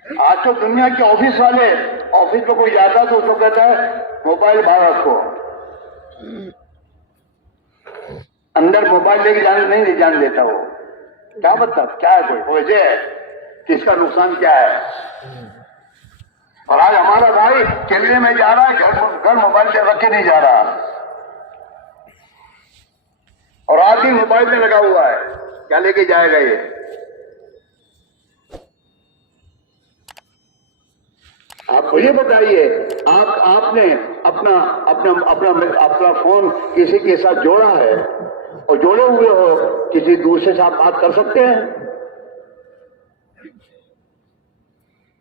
آج تو دنیا کے آفس والے، آفس میں کوئی جاتا تو اس کو کہتا ہے موبائل باہر رکھو، اندر موبائل لے کے نہیں جانے دیتا، وہ کیا مطلب کیا ہے، کوئی وجہ ہے کہ اس کا نقصان کیا ہے؟ اور آج ہمارا بھائی چلنے میں جا رہا ہے، گھر موبائل سے رکھ کے نہیں جا رہا، اور آدمی موبائل میں لگا ہوا ہے، کیا لے کے جائے گا یہ؟ آپ مجھے بتائیے، آپ نے اپنا فون کسی کے ساتھ جوڑا ہے اور جوڑے ہوئے ہو کسی دوسرے سے آپ بات کر سکتے ہیں؟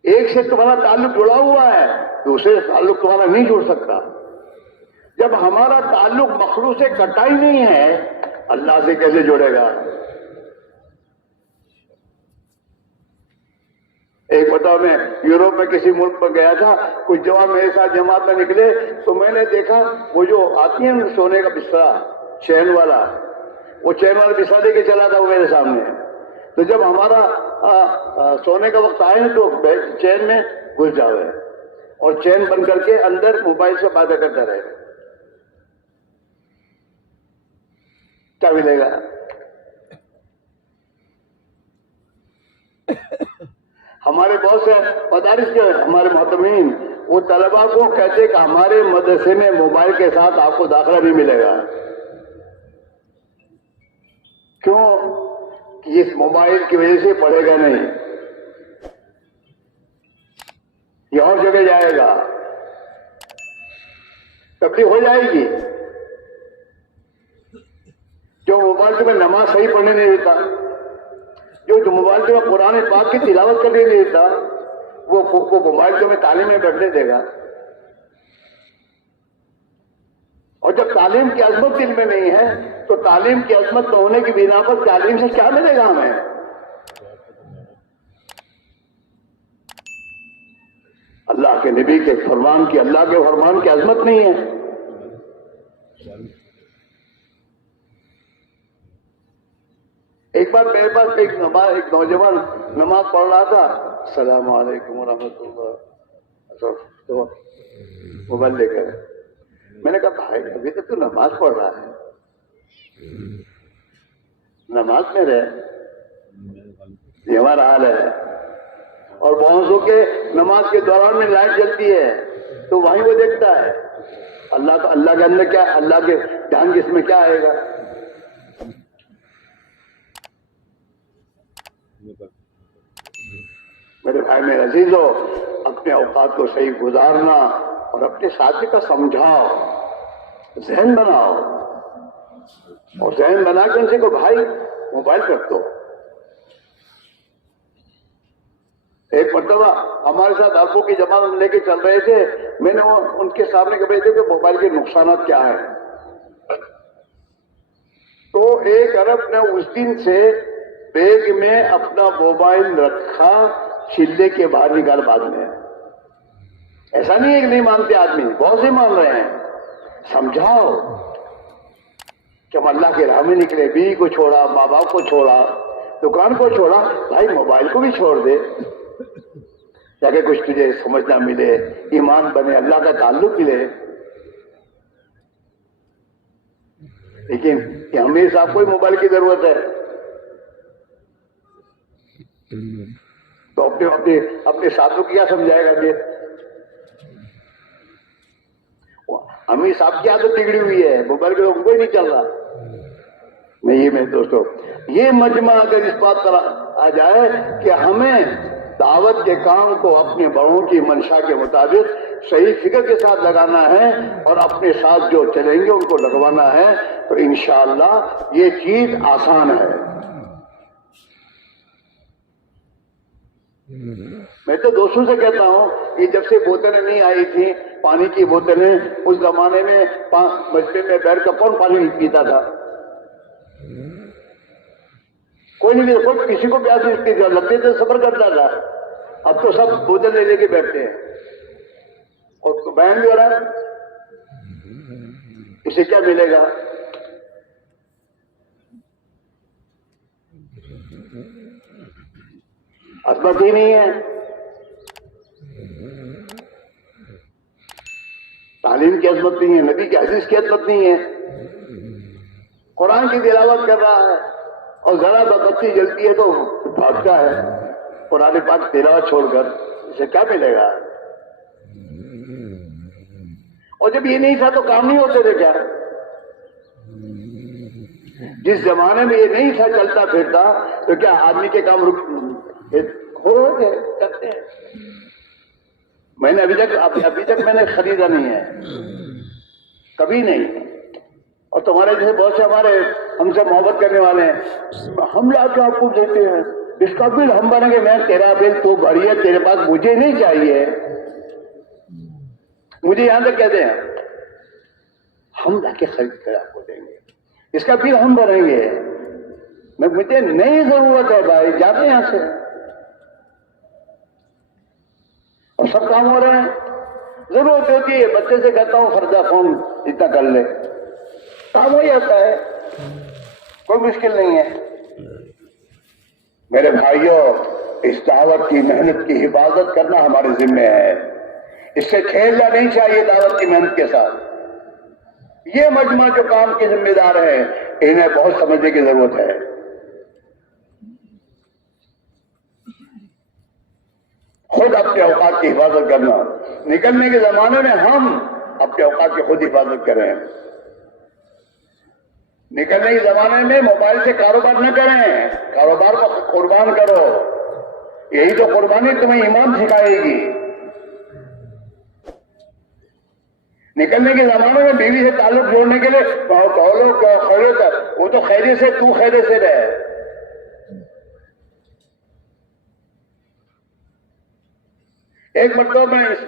ایک سے تمہارا تعلق جڑا ہوا ہے، دوسرے سے تعلق تمہارا نہیں جڑ سکتا۔ جب ہمارا تعلق مخلوق سے کٹا ہی نہیں ہے، اللہ سے کیسے جڑے گا؟ ایک بتاؤ، میں یوروپ میں کسی ملک میں گیا تھا، کچھ جوان میرے ساتھ جماعت میں نکلے تو میں نے دیکھا وہ جو آتی ہے سونے کا بستر چین والا، وہ چین والا بستر لے کے چلا تھا وہ میرے سامنے. تو جب ہمارا سونے کا وقت آئے تو چین میں گھس جاؤ اور چین بند کر کے اندر موبائل سے باتیں کرتا رہے، کیا ملے گا؟ ہمارے بہت سے مدارس کے ہمارے محترمین وہ طلباء کو کہتے کہ ہمارے مدرسے میں موبائل کے ساتھ آپ کو داخلہ نہیں ملے گا. کیوں؟ کہ اس موبائل کی وجہ سے پڑھے گا نہیں، یہ اور جگہ جائے گا، تبلیغ ہو جائے گی. جو موبائل سے میں نماز صحیح پڑھنے نہیں دیتا، جو موبائل سے میں قرآن پاک کی تلاوت کرنے نہیں دیتا، وہ موبائل سے میں تعلیم میں بیٹھنے دے گا. اور جب تعلیم کی عظمت دل میں نہیں ہے تو تعلیم کی عظمت نہ ہونے کی بنا پر تعلیم سے کیا ملے گا ہمیں؟ اللہ کے نبی کے فرمان کی، اللہ کے فرمان کی عظمت نہیں ہے. ایک بار میرے پاس ایک نوجوان نماز پڑھ رہا تھا، السلام علیکم ورحمۃ اللہ، تو موبائل لے کر میں نے کہا بھائی ابھی تک تو نماز پڑھ رہا ہے، نماز میں رہے. یہ ہمارا حال ہے. اور بہت سو کے نماز کے دوران میں لائٹ جلتی ہے تو وہیں وہ دیکھتا ہے. اللہ کے اندر کیا، اللہ کے دھیان کس میں کیا آئے گا؟ میرے بھائی میرے عزیزو، اپنے اوقات کو صحیح گزارنا اور اپنے ساتھی کا سمجھاؤ، ذہن بناؤ، اور ذہن بنا کے ان سے کو بھائی موبائل کر دو. ایک مرتبہ ہمارے ساتھ عربوں کی جماعت لے کے چل رہے تھے، میں نے ان کے سامنے کہے تھے کہ موبائل کے نقصانات کیا ہیں. تو ایک عرب نے اس دن سے بیگ میں اپنا موبائل رکھا، چھلے کے باہر نکال بعد میں. ایسا نہیں ہے کہ نہیں مانتے آدمی، بہت سے مان رہے ہیں. سمجھاؤ کہ ہم اللہ کے راہ میں نکلے، بیوی کو چھوڑا، ماں باپ کو چھوڑا، دکان کو چھوڑا، بھائی موبائل کو بھی چھوڑ دے تاکہ کچھ تجھے سمجھنا ملے، ایمان بنے، اللہ کا تعلق ملے. لیکن ہمیں صاحب کو موبائل کی ضرورت ہے تو اپنے ساتھوں کی کیا سمجھائے گا؟ کہ امیر صاحب کی عادت بگڑی ہوئی ہے، موبائل کے کوئی نہیں چل رہا. نہیں، یہ میرے دوستوں، یہ مجمع اگر اس بات پر آ جائے کہ ہمیں دعوت کے کام کو اپنے بڑوں کی منشا کے مطابق صحیح فکر کے ساتھ لگانا ہے اور اپنے ساتھ جو چلیں گے ان کو لگوانا ہے، تو انشاءاللہ یہ چیز آسان ہے. میں تو دوستوں سے کہتا ہوں کہ جب سے بوتلیں نہیں آئی تھیں، پانی کی بوتلیں، اس زمانے میں بچپن میں بیٹھ کر کون پانی پیتا تھا؟ کوئی نہیں، کوئی کسی کو پیاس لگتی تھی، لگتے تھے صبر کرتا تھا. اب تو سب بوتل لے کے بیٹھتے ہیں اور بیان بھی ہو رہا ہے. اسے کیا ملے گا؟ عظمت ہی نہیں ہے، تعلیم کی عظمت نہیں ہے، نبی کی حدیث کی عظمت نہیں ہے. قرآن کی تلاوت کر رہا ہے اور ذرا بتی جلتی ہے تو بھاگتا ہے قرآن پاک تلاوت چھوڑ کر، اسے کیا ملے گا؟ اور جب یہ نہیں تھا تو کام نہیں ہوتے تھے کیا؟ جس زمانے میں یہ نہیں تھا چلتا پھرتا تو کیا آدمی کے کام کرتے ہیں؟ میں نے ابھی تک میں نے خریدا نہیں ہے، کبھی نہیں. اور تمہارے جیسے بہت سے ہمارے ہم سے محبت کرنے والے ہیں، ہم لا کے آپ کو دیتے ہیں، اس کا بل ہم بنیں گے. میں تیرا بل تو بھری ہے، تیرے پاس مجھے نہیں چاہیے. مجھے یہاں تک کہتے ہیں ہم لا کے خرید کر آپ کو دیں گے، اس کا بل ہم بھریں گے. مجھے نہیں ضرورت ہے بھائی، جاتے ہیں یہاں سے. اور سب کام ہو رہے ہیں. ضرورت ہوتی ہے بچے سے کہتا ہوں خرچہ فون اتنا کر لے، کام ہو جاتا ہے، کوئی مشکل نہیں ہے. میرے بھائیوں، اس دعوت کی محنت کی حفاظت کرنا ہمارے ذمہ ہے. اس سے کھیلنا نہیں چاہیے دعوت کی محنت کے ساتھ. یہ مجمع جو کام کے ذمہ دار ہیں انہیں بہت سمجھنے کی ضرورت ہے. خود اپنے اوقات کی حفاظت کرنا. نکلنے کے زمانے میں ہم اپنے اوقات کی خود حفاظت کریں. نکلنے کے زمانے میں موبائل سے کاروبار نہ کریں، کاروبار کو قربان کرو. یہی تو قربانی تمہیں ایمان سکھائے گی. نکلنے کے زمانے میں بیوی سے تعلق جوڑنے کے لیے خیریت ہے، وہ تو خیریت سے تو خیریت سے رہے. ایک مرتبہ میں اس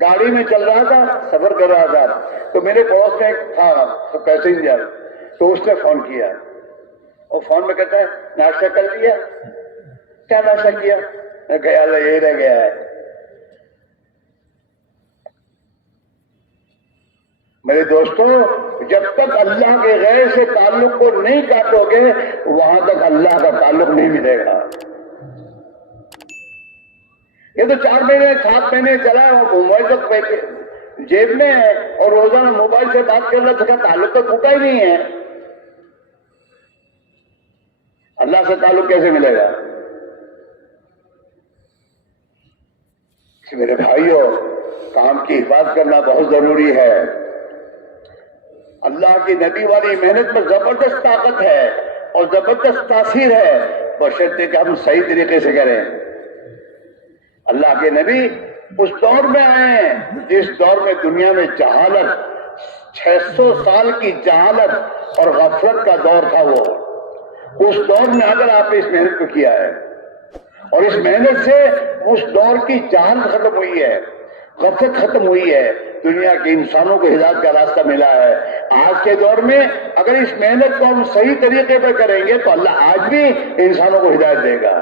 گاڑی میں چل رہا تھا، سفر کر رہا تھا، تو میرے پڑوس میں ایک تھا پیسنجر، تو اس نے فون کیا. اور فون میں کہتا ہے ناشتہ کر لیا؟ کیا ناشتہ کیا؟ میں کہا اللہ یہ رہ گیا ہے. میرے دوستوں، جب تک اللہ کے غیر سے تعلق کو نہیں کاٹو گے وہاں تک اللہ کا تعلق نہیں ملے گا. یہ تو 4 مہینے 7 مہینے چلا ہے، وہ موبائل تک جیب میں ہے اور روزانہ موبائل سے بات کرنا سکا، تعلق تو ٹوٹا ہی نہیں ہے. اللہ سے تعلق کیسے ملے گا؟ میرے بھائیوں، کام کی حفاظت کرنا بہت ضروری ہے. اللہ کی نبی والی محنت میں زبردست طاقت ہے اور زبردست تاثیر ہے، بشرطے کہ ہم صحیح طریقے سے کریں. اللہ کے نبی اس دور میں آئے ہیں جس دور میں دنیا میں جہالت، 600 سال کی جہالت اور غفلت کا دور تھا. وہ اس دور میں اگر آپ نے اس محنت کو کیا ہے اور اس محنت سے اس دور کی جہالت ختم ہوئی ہے، غفلت ختم ہوئی ہے، دنیا کے انسانوں کو ہدایت کا راستہ ملا ہے. آج کے دور میں اگر اس محنت کو ہم صحیح طریقے پر کریں گے تو اللہ آج بھی انسانوں کو ہدایت دے گا.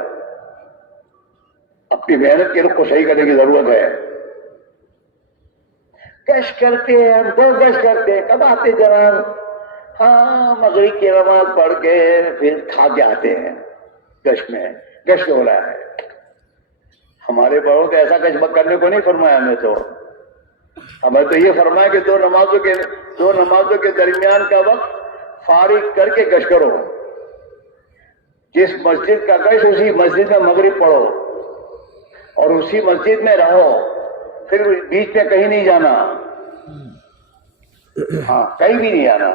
اپنی محنت کے رخ کو صحیح کرنے کی ضرورت ہے. گشت کرتے ہیں ہم، 2 گشت کرتے ہیں، کب آتے جناب؟ ہاں مغرب کی نماز پڑھ کے پھر کھا کے آتے ہیں. گشت میں گشت ہو رہا ہے. ہمارے بڑوں کو ایسا گشت کرنے کو نہیں فرمایا. ہمیں تو یہ فرمایا کہ 2 نمازوں کے درمیان کا وقت فارغ کر کے گشت کرو. جس مسجد کا گشت اسی مسجد میں مغرب پڑھو اور اسی مسجد میں رہو، پھر بیچ میں کہیں نہیں جانا. ہاں کہیں بھی نہیں جانا،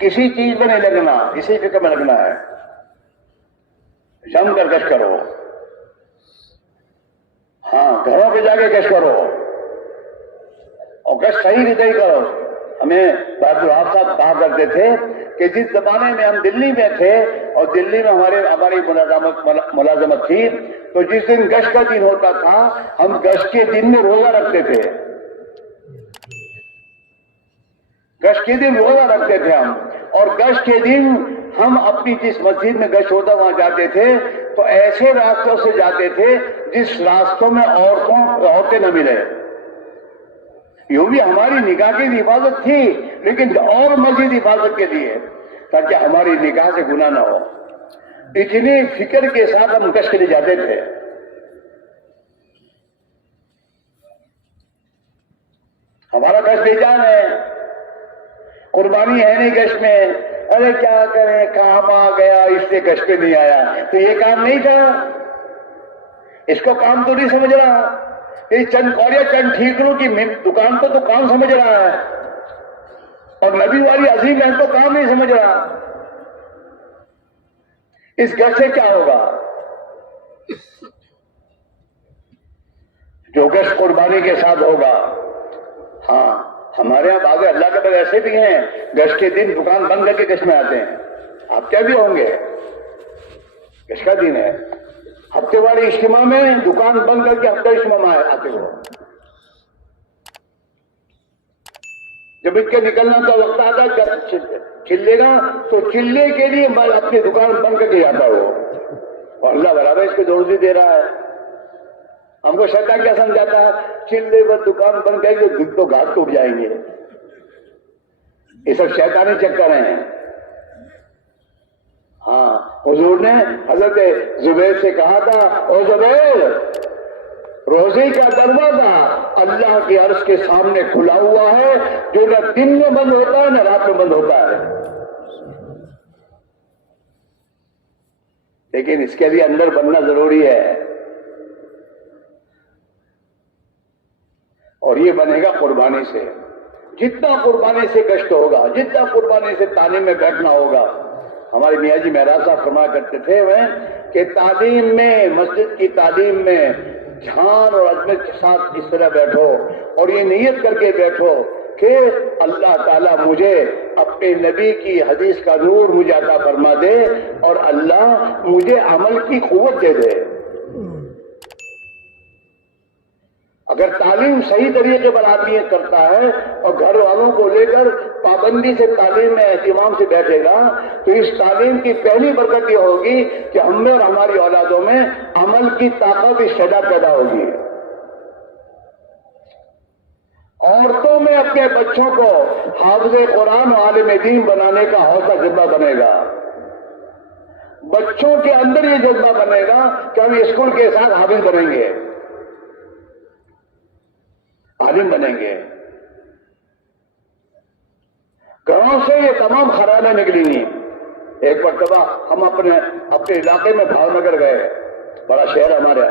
کسی چیز میں نہیں لگنا، اسی فکر میں لگنا ہے. جم کر گشت کرو. ہاں گھروں پہ جا کے گشت کرو اور گشت صحیح نہیں کرو. ہمیں بہت الحاق صاحب کہا کرتے تھے کہ جس زمانے میں ہم دلی میں تھے اور دلی میں ہماری ملازمت تھی، تو جس دن گشت کا دن ہوتا تھا ہم گشت کے دن میں روزہ رکھتے تھے. گشت کے دن روزہ رکھتے تھے ہم، اور گشت کے دن ہم اپنی جس مسجد میں گشت ہوتا وہاں جاتے تھے تو ایسے راستوں سے جاتے تھے جس راستوں میں عورتیں نہ ملے. یوں بھی ہماری نگاہ کی حفاظت تھی لیکن اور مزید حفاظت کے لیے تاکہ ہماری نگاہ سے گناہ نہ ہو. اتنی فکر کے ساتھ ہم گشت کے لیے جاتے تھے. ہمارا گشت بے جان ہے، قربانی ہے نہیں گشت میں. ارے کیا کریں، کام آ گیا اس سے گشت پہ نہیں آیا. تو یہ کام نہیں تھا، اس کو کام تو نہیں سمجھ رہا. یہ چند کوڑیا چند ٹھیکروں کی دکان تو کام سمجھ رہا ہے اور نبی والی عظیم ہے تو کام نہیں سمجھ رہا. اس گشت سے کیا ہوگا؟ جو گشت قربانی کے ساتھ ہوگا. ہاں ہمارے یہاں بعض اللہ کے بعد ایسے بھی ہیں گشت کے دن دکان بند کر کے گشت میں آتے ہیں. آپ کیا بھی ہوں گے، گشت کا دن ہے، ہفتے والے اجتماع میں دکان بند کر کے ہفتہ اجتماع میں آتے ہو. جب اس کے نکلنا کا وقت آتا ہے جب چلے گا تو چلے کے لیے میں اپنی دکان بند کر کے جاتا ہوں، اور اللہ برابر اس کو روزی دے رہا ہے۔ ہم کو شیطان کیا سمجھاتا ہے؟ چلے پر دکان بند کرے گی تو گھاٹ ٹوٹ جائیں گے۔ یہ سب شیطانی چکر ہیں۔ ہاں، حضور نے حضرت زبیر سے کہا تھا، او زبیر، روزی کا دروازہ اللہ کے عرش کے سامنے کھلا ہوا ہے، جو نہ دن میں بند ہوتا ہے نہ رات میں بند ہوتا ہے، لیکن اس کے لیے اندر بننا ضروری ہے، اور یہ بنے گا قربانی سے۔ جتنا قربانی سے گشت ہوگا، جتنا قربانی سے تعلیم میں بیٹھنا ہوگا۔ ہمارے میاں جی مہراج صاحب فرمایا کرتے تھے کہ تعلیم میں، مسجد کی تعلیم میں دھیان اور عظمت کے ساتھ اس طرح بیٹھو اور یہ نیت کر کے بیٹھو کہ اللہ تعالیٰ مجھے اپنے نبی کی حدیث کا نور مجھے عطا فرما دے اور اللہ مجھے عمل کی قوت دے دے۔ اگر تعلیم صحیح طریقے پر آدمی کرتا ہے اور گھر والوں کو لے کر پابندی سے تعلیم میں اہتمام سے بیٹھے گا تو اس تعلیم کی پہلی برکت یہ ہوگی کہ ہم میں اور ہماری اولادوں میں عمل کی طاقت شدہ پیدا ہوگی۔ عورتوں میں اپنے بچوں کو حافظ قرآن و عالم دین بنانے کا حوصلہ جذبہ بنے گا۔ بچوں کے اندر یہ جذبہ بنے گا کہ ہم اسکول کے ساتھ حافظ بنیں گے، عالم بنیں گے۔ گھروں سے یہ تمام خرابیں نکلیں گی۔ ایک مرتبہ ہم اپنے علاقے میں بھاؤ نگر گئے، بڑا شہر ہمارے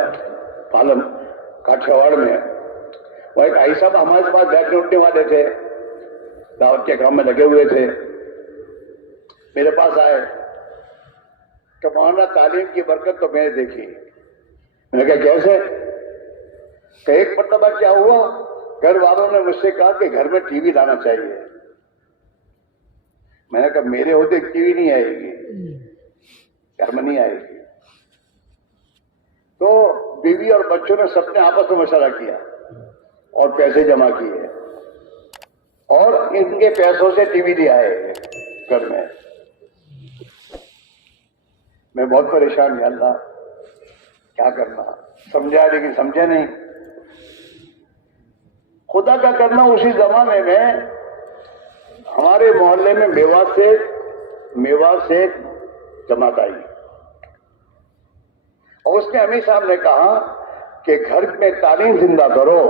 پالم کاٹھیاواڑ میں۔ وہ ایک بھائی صاحب ہمارے پاس بیٹھنے اٹھنے والے تھے، دعوت کے کام میں لگے ہوئے تھے، میرے پاس آئے کہ مولانا تعلیم کی برکت تو میں نے دیکھی۔ میں نے کہا کیسے؟ کہ ایک مرتبہ کیا ہوا، گھر والوں نے مجھ سے کہا کہ گھر میں ٹی وی لانا چاہیے۔ میں نے کہا میرے ہوتے ٹی وی نہیں آئے گی، گھر میں نہیں آئے گی۔ تو بیوی اور بچوں نے سب نے آپس میں مشورہ کیا اور پیسے جمع کیے اور ان کے پیسوں سے ٹی وی لے آئے گھر میں۔ میں بہت پریشان ہوں، اللہ کیا کرنا، سمجھا لیکن سمجھے نہیں۔ خدا کا کرنا اسی زمانے میں ہمارے محلے میں میوات سے جماعت آئی اور اس نے امیر صاحب نے کہا کہ گھر میں تعلیم زندہ کرو،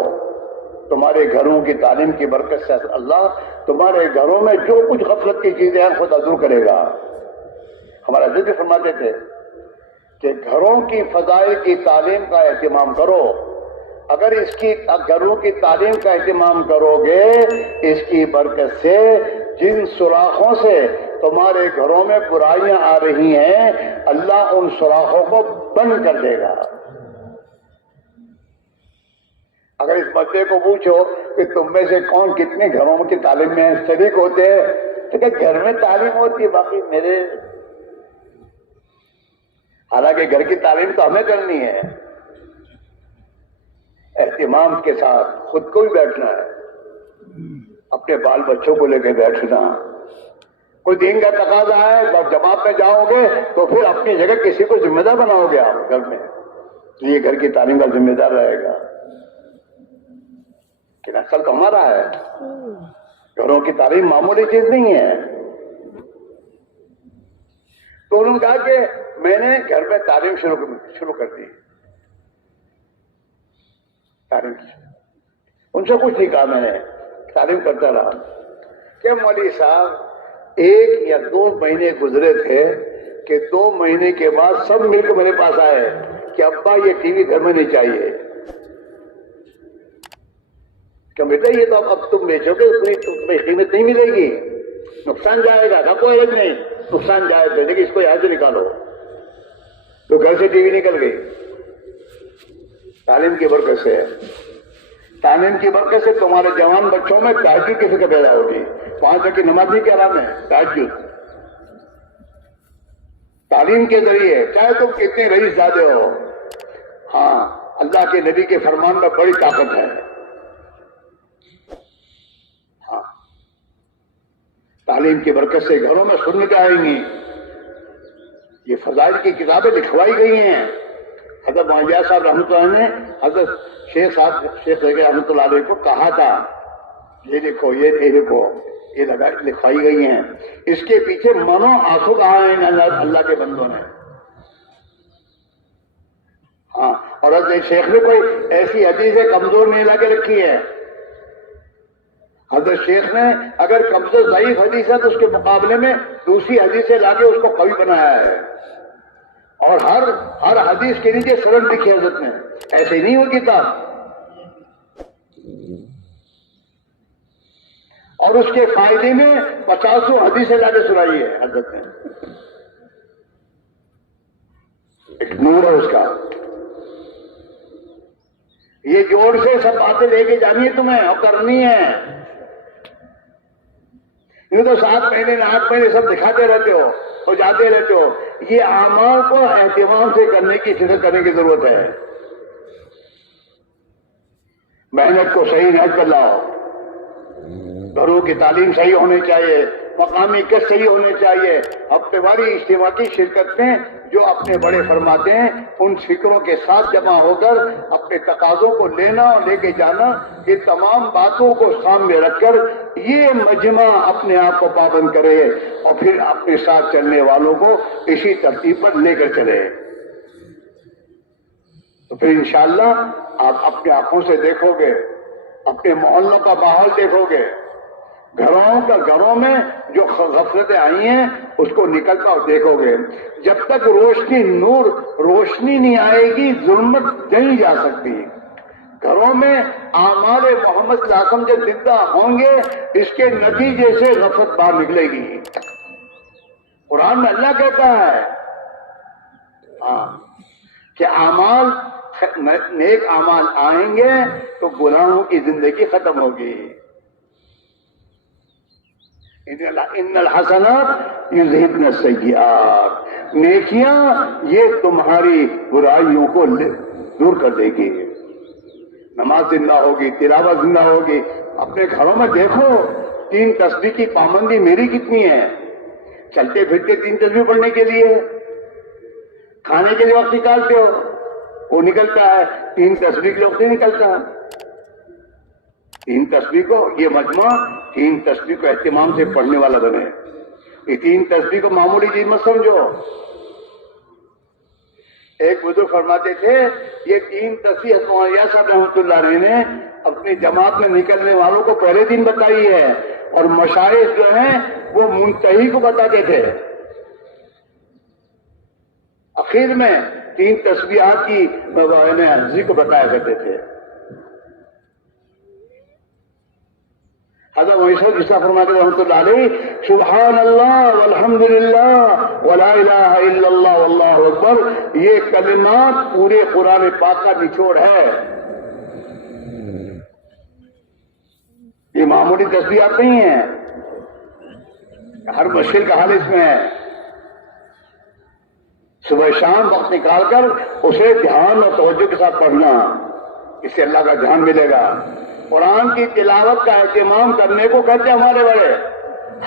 تمہارے گھروں کی تعلیم کی برکت سے اللہ تمہارے گھروں میں جو کچھ غفلت کی چیزیں ہیں خدا دور کرے گا۔ ہمارا ذکر فرماتے تھے کہ گھروں کی فضائل کی تعلیم کا اہتمام کرو۔ اگر اس کی گھروں کی تعلیم کا اہتمام کرو گے، اس کی برکت سے جن سوراخوں سے تمہارے گھروں میں برائیاں آ رہی ہیں اللہ ان سوراخوں کو بند کر دے گا۔ اگر اس بچے کو پوچھو کہ تم میں سے کون کتنے گھروں کی تعلیم میں شریک ہوتے ہیں تو کہ گھر میں تعلیم ہوتی ہے، باقی میرے، حالانکہ گھر کی تعلیم تو ہمیں کرنی ہے، اہتمام کے ساتھ خود کو بھی بیٹھنا ہے، اپنے بال بچوں کو لے کے بیٹھنا۔ کوئی دین کا تقاضا ہے، جب جماعت میں جاؤ گے تو پھر اپنی جگہ کسی کو ذمہ دار بناؤ گے آپ گھر میں، یہ گھر کی تعلیم کا ذمہ دار رہے گا۔ کہ اصل تو ہمارا ہے، گھروں کی تعلیم معمولی چیز نہیں ہے۔ تو انہوں نے کہا کہ میں نے گھر میں تعلیم شروع کر دی، تعلیم ان سے کچھ نہیں کہا، میں نے تعلیم کرتا رہا کہ مولوی صاحب 1 یا 2 مہینے گزرے تھے کہ 2 مہینے کے بعد سب مل کے میرے پاس آئے کہ ابا یہ ٹی وی گھر میں نہیں چاہیے۔ کہ بیٹا یہ تو اب تم بیچو گے، تمہیں قیمت نہیں ملے گی، نقصان جائے گا۔ نہ کوئی عیب نہیں، نقصان جائے گا، لیکن اس کو یہاں سے نکالو۔ تو گھر سے ٹی وی نکل گئی۔ تعلیم کی برکت سے، تعلیم کی برکت سے تمہارے جوان بچوں میں تہجد کی فکر پیدا ہوگی۔ 5 وقت کی نماز نہیں کیا نام ہے تہجد، تعلیم کے ذریعے، چاہے تم کتنے رئیس زادے ہو، ہاں اللہ کے نبی کے فرمان میں بڑی طاقت ہے۔ ہاں تعلیم کی برکت سے گھروں میں سنتیں آئیں گی. یہ فضائل کی کتابیں لکھوائی گئی ہیں. حضرت معاویہ صاحب رحمۃ اللہ نے حضرت شیخ رحمۃ اللہ علیہ کو کہا تھا یہ لکھو یہ لکھو، یہ لکھوائی گئی ہیں. اس کے پیچھے منو آنسو کہا ہے اللہ کے بندوں نے. ہاں، اور حضرت شیخ نے کوئی ایسی حدیث کمزور نہیں لا کے رکھی ہے. حضرت شیخ نے اگر کمزور ضعیف حدیث ہے تو اس کے مقابلے میں دوسری حدیثیں لا کے اس کو قوی بنایا ہے. اور ہر حدیث کے نیچے سند لکھی حضرت نے. ایسے ہی نہیں ہو کتاب. اور اس کے فائدے میں 50 حدیثیں لا کے سنائی ہے حضرت نے. ایک نور ہے اس کا. یہ جوڑ سے سب باتیں لے کے جانی ہے تمہیں اور کرنی ہے. یہ تو 7 مہینے 8 مہینے سب دکھاتے رہتے ہو اور جاتے رہتے ہو. یہ اعمال کو اہتمام سے کرنے کی فکر کرنے کی ضرورت ہے. محنت کو صحیح نیت کر لاؤ. گھروں کی تعلیم صحیح ہونی چاہیے، مقامی کس صحیح ہونے چاہیے. ہفتے واری اجتماع کی شرکت میں جو اپنے بڑے فرماتے ہیں ان فکروں کے ساتھ جمع ہو کر اپنے تقاضوں کو لینا اور لے کے جانا، یہ تمام باتوں کو سامنے رکھ کر یہ مجمع اپنے آپ کو پابند کرے اور پھر اپنے ساتھ چلنے والوں کو اسی ترتیب پر لے کر چلے. تو پھر انشاءاللہ آپ اپنے آنکھوں سے دیکھو گے، اپنے محلوں کا ماحول دیکھو گے، گھروں میں جو غفلتیں آئی ہیں اس کو نکلتا اور دیکھو گے. جب تک روشنی نہیں آئے گی ظلمت نہیں جا سکتی. گھروں میں اعمال محمد صلی اللہ علیہ وسلم جو زندہ ہوں گے اس کے نتیجے سے غفلت باہر نکلے گی. قرآن میں اللہ کہتا ہے کہ اعمال نیک اعمال آئیں گے تو گناہوں کی زندگی ختم ہوگی. ان الحسنات یذہبن السیئات، نیکیاں یہ تمہاری برائیوں کو دور کر دے گی. نماز زندہ ہوگی، تلاوت زندہ ہوگی. اپنے گھروں میں دیکھو 3 تسبیح کی پابندی میری کتنی ہے. چلتے پھرتے 3 تسبیح پڑھنے کے لیے، کھانے کے لیے وقت نکالتے ہو وہ نکلتا ہے، 3 تسبیح کے لیے وقت نہیں نکلتا. 3 تسبیح کو یہ مجمع 3 تسبیح کو اہتمام سے پڑھنے والا بنے. یہ 3 تسبیح کو معمولی چیز مت سمجھو. ایک بزرگ فرماتے تھے یہ 3 تسبیح معاویہ صاحب رحمۃ اللہ علیہ نے اپنی جماعت میں نکلنے والوں کو پہلے دن بتائی ہے اور مشائخ جو ہیں وہ منتہی کو بتاتے تھے. اخیر میں 3 تسبیحات کی حفظی کو بتایا کرتے تھے. حضرت ویسر جسا فرماتے رحمۃ اللہ علیہ سبحان اللہ والحمدللہ ولا الہ الا اللہ واللہ اکبر، یہ کلمات پورے قرآن پاک کا نچوڑ ہے. یہ معمولی تسبیحات نہیں ہیں. ہر مشکل کا حل اس میں ہے. صبح شام وقت نکال کر اسے دھیان اور توجہ کے ساتھ پڑھنا، اس سے اللہ کا دھیان ملے گا. قرآن کی تلاوت کا اہتمام کرنے کو کہتے ہیں ہمارے بڑے.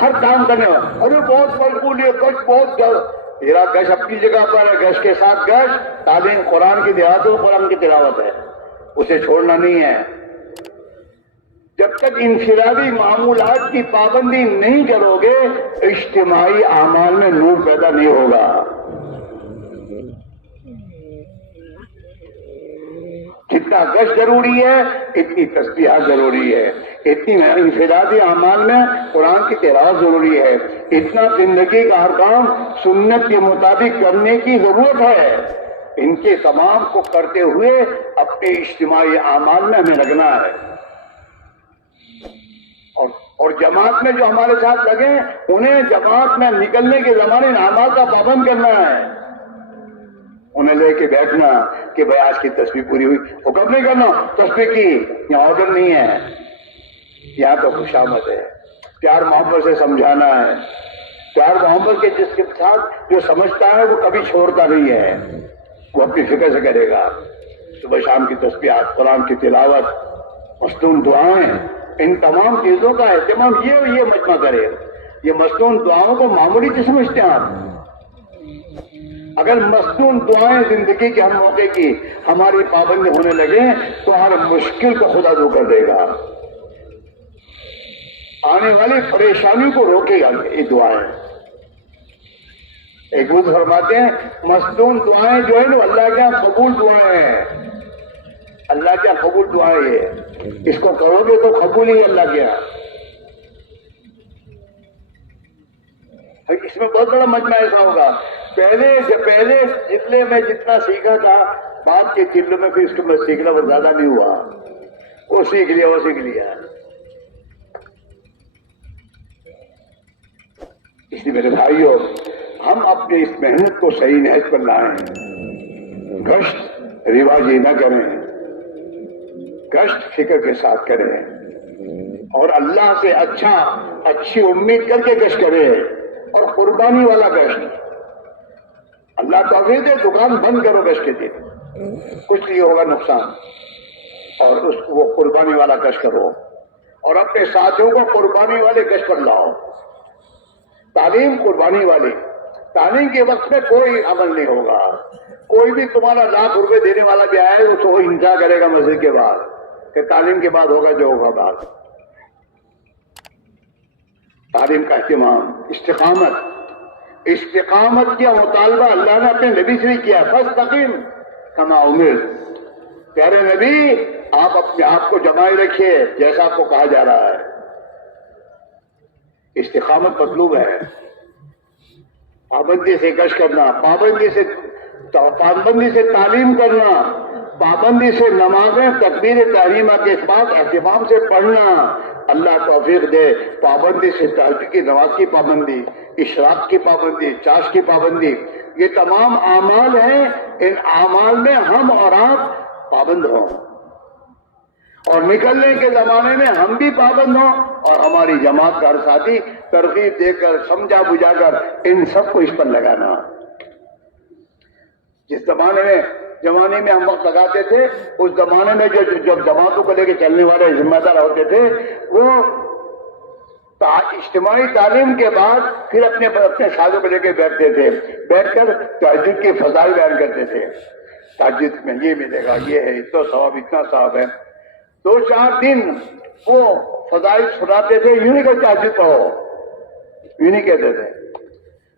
ہر کام کرنے والا ارے بہت مشغول ہے، گش بہت تیرا گش اپنی جگہ پر ہے، گش کے ساتھ گش. تعلیم قرآن کی تلاوت قرآن کی تلاوت ہے، اسے چھوڑنا نہیں ہے. جب تک انفرادی معمولات کی پابندی نہیں کرو گے اجتماعی اعمال میں نور پیدا نہیں ہوگا. جتنا گش ضروری ہے اتنی تسبیحات ضروری ہے، اتنی انفرادی اعمال میں قرآن کی تلاوت ضروری ہے، اتنا زندگی کا ہر کام سنت کے مطابق کرنے کی ضرورت ہے. ان کے تمام کو کرتے ہوئے اپنے اجتماعی اعمال میں ہمیں لگنا ہے. اور جماعت میں جو ہمارے ساتھ لگے انہیں جماعت میں نکلنے کے زمانے اعمال کا پابند کرنا ہے. انہیں لے کے بیٹھنا کہ بھائی آج کی تسبیح پوری ہوئی، حکم نہیں کرنا تسبیح کی، یہاں آرڈر نہیں ہے. یہاں تو خوشامد ہے، پیار محبت سے سمجھانا ہے. پیار محبت کے جس کے ساتھ جو سمجھتا ہے وہ کبھی چھوڑتا نہیں ہے، وہ اپنی فکر سے کرے گا. صبح شام کی تسبیحات، قرآن کی تلاوت، مصنون دعائیں، ان تمام چیزوں کا اہتمام یہ مجمع کرے. یہ مصنون دعاؤں کو معمولی چیز سمجھتے ہیں آپ؟ اگر مصنون دعائیں زندگی کے ہر موقع کی ہماری پابندی ہونے لگے تو ہر مشکل کو خدا دور کر دے گا، آنے والی پریشانی کو روکے گا یہ دعائیں۔ ایک بزرگ فرماتے ہیں مصنون دعائیں جو ہے نا اللہ کے یہاں قبول دعائیں ہیں، اللہ کے یہاں قبول دعائیں یہ، اس کو کرو گے تو قبول ہی اللہ کے یہاں۔ اس میں بہت بڑا مجمع ایسا ہوگا، پہلے جتنے میں جتنا سیکھا تھا بعد کے چلوں میں پھر اس کو میں سیکھنا وہ زیادہ نہیں ہوا، وہ سیکھ لیا۔ اس لیے میرے بھائیوں ہم اپنی اس محنت کو صحیح نہج پر لائیں، گشت رواجی نہ کریں، گشت فکر کے ساتھ کریں اور اللہ سے اچھی امید کر کے گشت کریں، اور قربانی والا گشت۔ اللہ توفیق دے دکان بند کرو گشت کے دن، کچھ نہیں ہوگا نقصان، اور وہ قربانی والا گشت کرو، اور اپنے ساتھیوں کو قربانی والے گشت پر لاؤ۔ تعلیم قربانی والی، تعلیم کے وقت میں کوئی عمل نہیں ہوگا، کوئی بھی تمہارا ₹1,00,000 دینے والا بھی آئے اس کو انتہا کرے گا مسجد کے بعد کہ تعلیم کے بعد ہوگا جو ہوگا بعد۔ تعلیم کا اہتمام، استقامت کا مطالبہ اللہ نے اپنے نبی سے کیا، فاستقم کما امرت۔ پیارے نبی آپ اپنے آپ کو جمائے رکھیے جیسا آپ کو کہا جا رہا ہے۔ استقامت مطلوب ہے، پابندی سے گشت کرنا، پابندی سے تعلیم کرنا، پابندی سے نمازیں تکبیر تحریمہ کے بعد اہتمام سے پڑھنا۔ اللہ توفیق دے پابندی سے تہجد کی نماز کی پابندی، اشراق کی پابندی، چاش کی پابندی، یہ تمام اعمال ہیں، ان اعمال میں ہم اور آپ پابند ہوں، اور نکلنے کے زمانے میں ہم بھی پابند ہوں، اور ہماری جماعت کا ہر ساتھی ترغیب دے کر سمجھا بجھا کر ان سب کو اس پر لگانا۔ جس زمانے میں ہم وقت لگاتے تھے، اس زمانے میں جو جماعتوں کو لے کے چلنے والے ذمہ دار ہوتے تھے وہ اجتماعی تعلیم کے بعد پھر اپنے ساتھیوں کو لے کے بیٹھتے تھے، بیٹھ کر تہجد کے فضائل بیان کرتے تھے۔ تہجد میں یہ ملے گا، یہ ہے، اتنا ثواب ہے۔ 2-4 دن وہ فضائل سناتے تھے، یوں نہیں کہ تہجد پڑھو، یوں نہیں کہتے تھے۔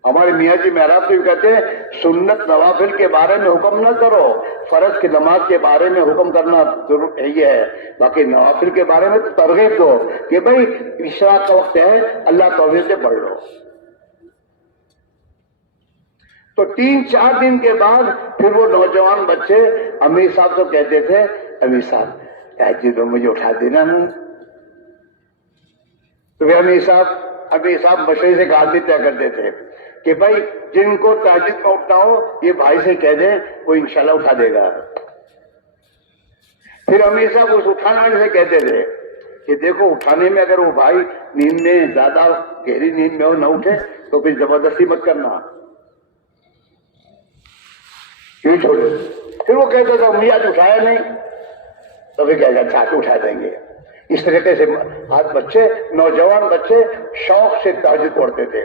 ہمارے میاں جی محراب تو کہتے ہیں سنت نوافل کے بارے میں حکم نہ کرو، فرض کی نماز کے بارے میں حکم کرنا ضرور یہ ہے، باقی نوافل کے بارے میں تو ترغیب دو کہ بھائی اشراق کا وقت ہے، اللہ توفیق سے پڑھ لو۔ تو 3-4 دن کے بعد پھر وہ نوجوان بچے امیر صاحب تو کہتے تھے، امیر صاحب تہجد میں مجھے اٹھا دینا نہیں۔ تو پھر امیر صاحب مشورے سے آدمی طے کرتے تھے کہ بھائی جن کو تہجد میں اٹھنا ہو یہ بھائی سے کہہ دیں، وہ انشاءاللہ اٹھا دے گا۔ پھر امیر صاحب اس اٹھانے والے سے کہتے تھے کہ دیکھو اٹھانے میں اگر وہ بھائی نیند میں زیادہ گہری نیند میں ہو نہ اٹھے تو پھر زبردستی مت کرنا، کیوں چھوڑے۔ پھر وہ کہتے تھے مجھے آج اٹھایا نہیں، تو پھر کہہ گا اچھا اٹھا دیں گے۔ اس طریقے سے آج نوجوان بچے شوق سے تہجد پڑھتے تھے۔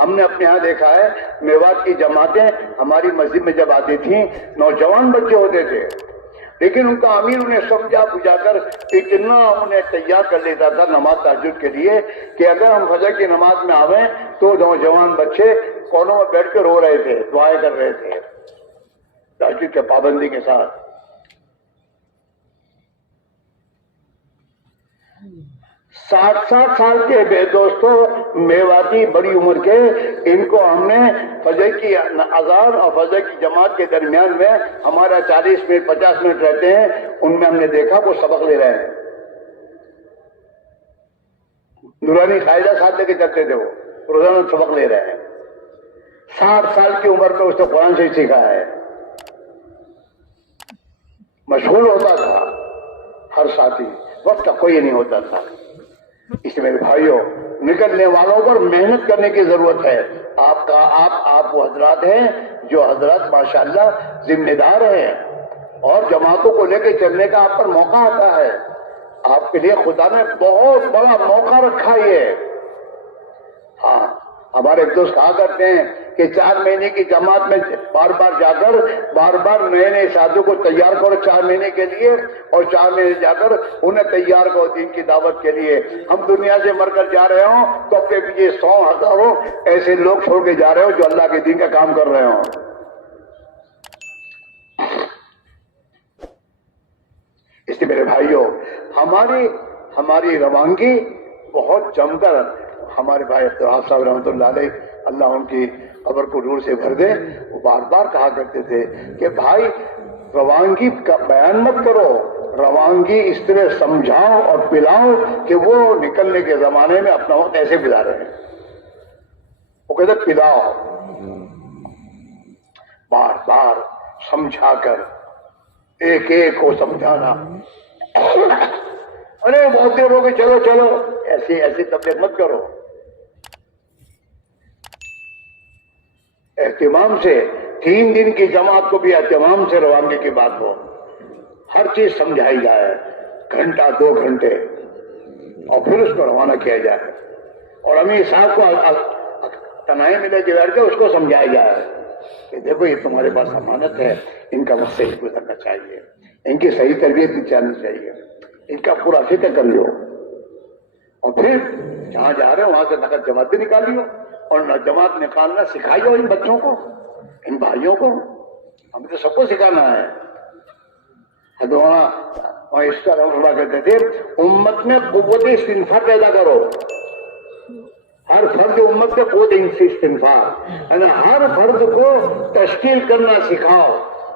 ہم نے اپنے ہاں دیکھا ہے، میوات کی جماعتیں ہماری مسجد میں جب آتی تھیں نوجوان بچے ہوتے تھے، لیکن ان کا امیر انہیں سمجھا بجھا کر اتنا انہیں تیار کر لیتا تھا نماز تہجد کے لیے کہ اگر ہم فجر کی نماز میں آویں تو نوجوان بچے کونوں میں بیٹھ کر رو رہے تھے، دعائیں کر رہے تھے تہجد کے پابندی کے ساتھ۔ 60 سال کے بے دوستوں میواتی بڑی عمر کے، ان کو ہم نے فجر کی اذان اور فجر کی جماعت کے درمیان میں ہمارا 40 منٹ 50 منٹ رہتے ہیں، ان میں ہم نے دیکھا وہ سبق لے رہے ہیں۔ نورانی قاعدہ ساتھ لے کے چلتے تھے، وہ روزانہ سبق لے رہے ہیں۔ 60 سال کی عمر میں اس نے قرآن شریف سیکھا ہے، مشغول ہوتا تھا ہر ساتھی، وقت کا کوئی نہیں ہوتا تھا۔ اس میرے بھائیوں نکلنے والوں پر محنت کرنے کی ضرورت ہے۔ آپ وہ حضرات ہیں جو حضرات ماشاءاللہ ذمہ دار ہیں اور جماعتوں کو لے کے چلنے کا آپ پر موقع آتا ہے، آپ کے لیے خدا نے بہت بڑا موقع رکھا یہ۔ ہاں ہمارے ایک دوست کہا کرتے ہیں کہ 4 مہینے کی جماعت میں بار بار جا کر بار بار نئے نئے ساتھیوں کو تیار کرو 4 مہینے کے لیے، اور 4 مہینے جا کر انہیں تیار کرو دین کی دعوت کے لیے۔ ہم دنیا سے مر کر جا رہے ہوں تو اپنے پیچھے 100 ہزاروں ایسے لوگ چھوڑ کے جا رہے ہو جو اللہ کے دین کا کام کر رہے ہوں۔ اس لیے میرے بھائیوں، ہماری روانگی بہت جم کر، ہمارے بھائی افتخار صاحب رحمۃ اللہ علیہ، اللہ ان کی قبر کو نور سے بھر دے، وہ بار بار کہا کرتے تھے کہ بھائی روانگی کا بیان مت کرو، روانگی اس طرح سمجھاؤ اور پلاؤ کہ وہ نکلنے کے زمانے میں اپنا وقت ایسے گزارے ہیں۔ وہ کہتے پلاؤ، بار بار سمجھا کر، ایک ایک کو سمجھانا۔ ارے بہت دیر ہو گئی، چلو چلو، ایسی تبلیغ مت کرو۔ اہتمام سے 3 دن کی جماعت کو بھی اہتمام سے روانگی کی بات ہو، ہر چیز سمجھائی جائے، گھنٹہ 2 گھنٹے، اور پھر اس کو روانہ کیا جائے، اور امیر صاحب کو تنہائی ملے کہ بیٹھ کے اس کو سمجھایا جائے کہ دیکھو یہ تمہارے پاس امانت ہے، ان کا وقت صحیح گزرنا چاہیے، ان کی صحیح تربیت بھی چاہنی چاہیے، ان کا پورا فکر کر لو، اور پھر جہاں جا رہے ہو وہاں سے نقد جماعت بھی نکالیو، اور جماعت نکالنا سکھائیو ان بچوں کو، ان بھائیوں کو۔ ہمیں تو سب کو سکھانا ہے۔ اس طرح ہوا کرتے تھے، امت میں قوت استنفار پیدا کرو، ہر فرد امت میں قوت استنفار، ہر فرد کو تشکیل کرنا سکھاؤ،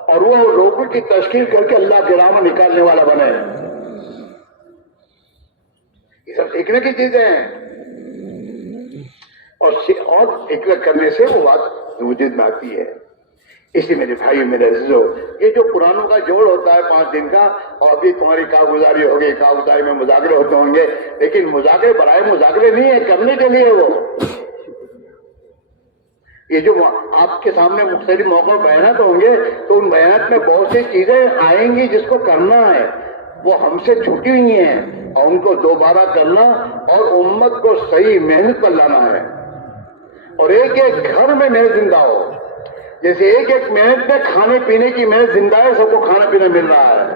اور وہ لوگوں کی تشکیل کر کے اللہ کے راہ میں نکالنے والا بنے۔ یہ سب سیکھنے کی چیزیں ہیں، اور فکر کرنے سے وہ بات وجود میں آتی ہے۔ اس لیے میرے بھائی میرے عزیزو، یہ جو قرآنوں کا جوڑ ہوتا ہے 5 دن کا، اور ابھی تمہاری کارگزاری ہوگی، کارگزاری میں مذاکرے ہوتے ہوں گے، لیکن مذاکرے برائے مذاکرے نہیں ہے، کرنے کے لیے وہ۔ یہ جو آپ کے سامنے مختلف موقع بیانات ہوں گے تو ان بیانات میں بہت سی چیزیں آئیں گی جس کو کرنا ہے، وہ ہم سے چھٹی ہوئی ہیں، اور ان کو دوبارہ کرنا اور امت کو صحیح محنت پر لانا ہے، اور ایک ایک گھر میں محنت زندہ ہو، جیسے ایک ایک محنت میں کھانے پینے کی محنت زندہ ہے، سب کو کھانا پینا مل رہا ہے،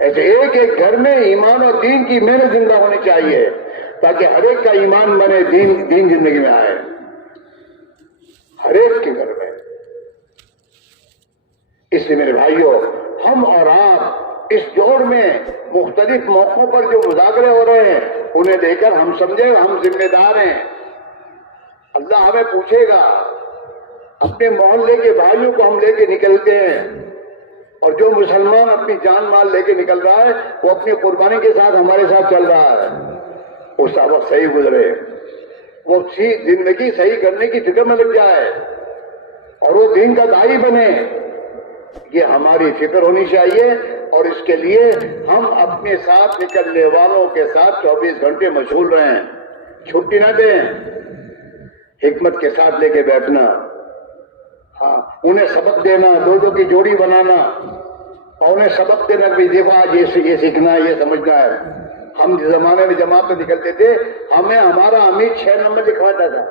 ایسے ایک ایک گھر میں ایمان اور دین کی محنت زندہ ہونی چاہیے، تاکہ ہر ایک کا ایمان بنے، دین زندگی میں آئے، ہر ایک کے گھر میں۔ اس لیے میرے بھائیوں، ہم اور آپ اس جوڑ میں مختلف موقعوں پر جو مذاکرے ہو رہے ہیں انہیں لے کر ہم سمجھے ہم ذمہ دار ہیں، اللہ ہمیں پوچھے گا۔ اپنے محلے کے بھائیوں کو ہم لے کے نکلتے ہیں، اور جو مسلمان اپنی جان مال لے کے نکل رہا ہے وہ اپنی قربانی کے ساتھ ہمارے ساتھ چل رہا ہے، اس کا وقت صحیح گزرے، وہ زندگی صحیح کرنے کی فکر میں لگ جائے، اور وہ دین کا داعی بنے، یہ ہماری فکر ہونی چاہیے۔ اور اس کے لیے ہم اپنے ساتھ نکلنے والوں کے ساتھ 24 گھنٹے مشغول رہیں، چھٹی نہ دیں، حکمت کے ساتھ لے کے بیٹھنا، ہاں انہیں سبق دینا، 2 کی جوڑی بنانا، اور انہیں سبق دینا کہ دیکھو آج یہ سیکھنا ہے، یہ سمجھنا ہے۔ ہم جس زمانے میں جماعت میں نکلتے تھے، ہمیں ہمارا امیر 6 نمبر لکھواتا تھا،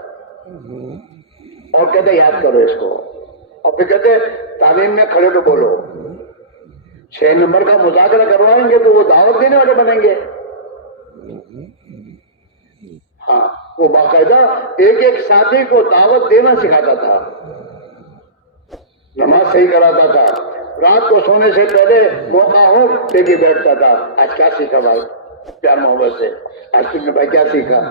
اور کہتے یاد کرو اس کو، اور پھر کہتے تعلیم میں کھڑے تو بولو۔ 6 نمبر کا مذاکرہ کروائیں گے تو وہ دعوت دینے والے بنیں گے۔ ہاں وہ باقاعدہ ایک ایک ساتھی کو دعوت دینا سکھاتا تھا، نماز صحیح کراتا تھا، رات کو سونے سے پہلے موقع ہو لے کے بیٹھتا تھا، آج کیا سیکھا بھائی، پیار محبت سے آج تم نے بھائی کیا سیکھا۔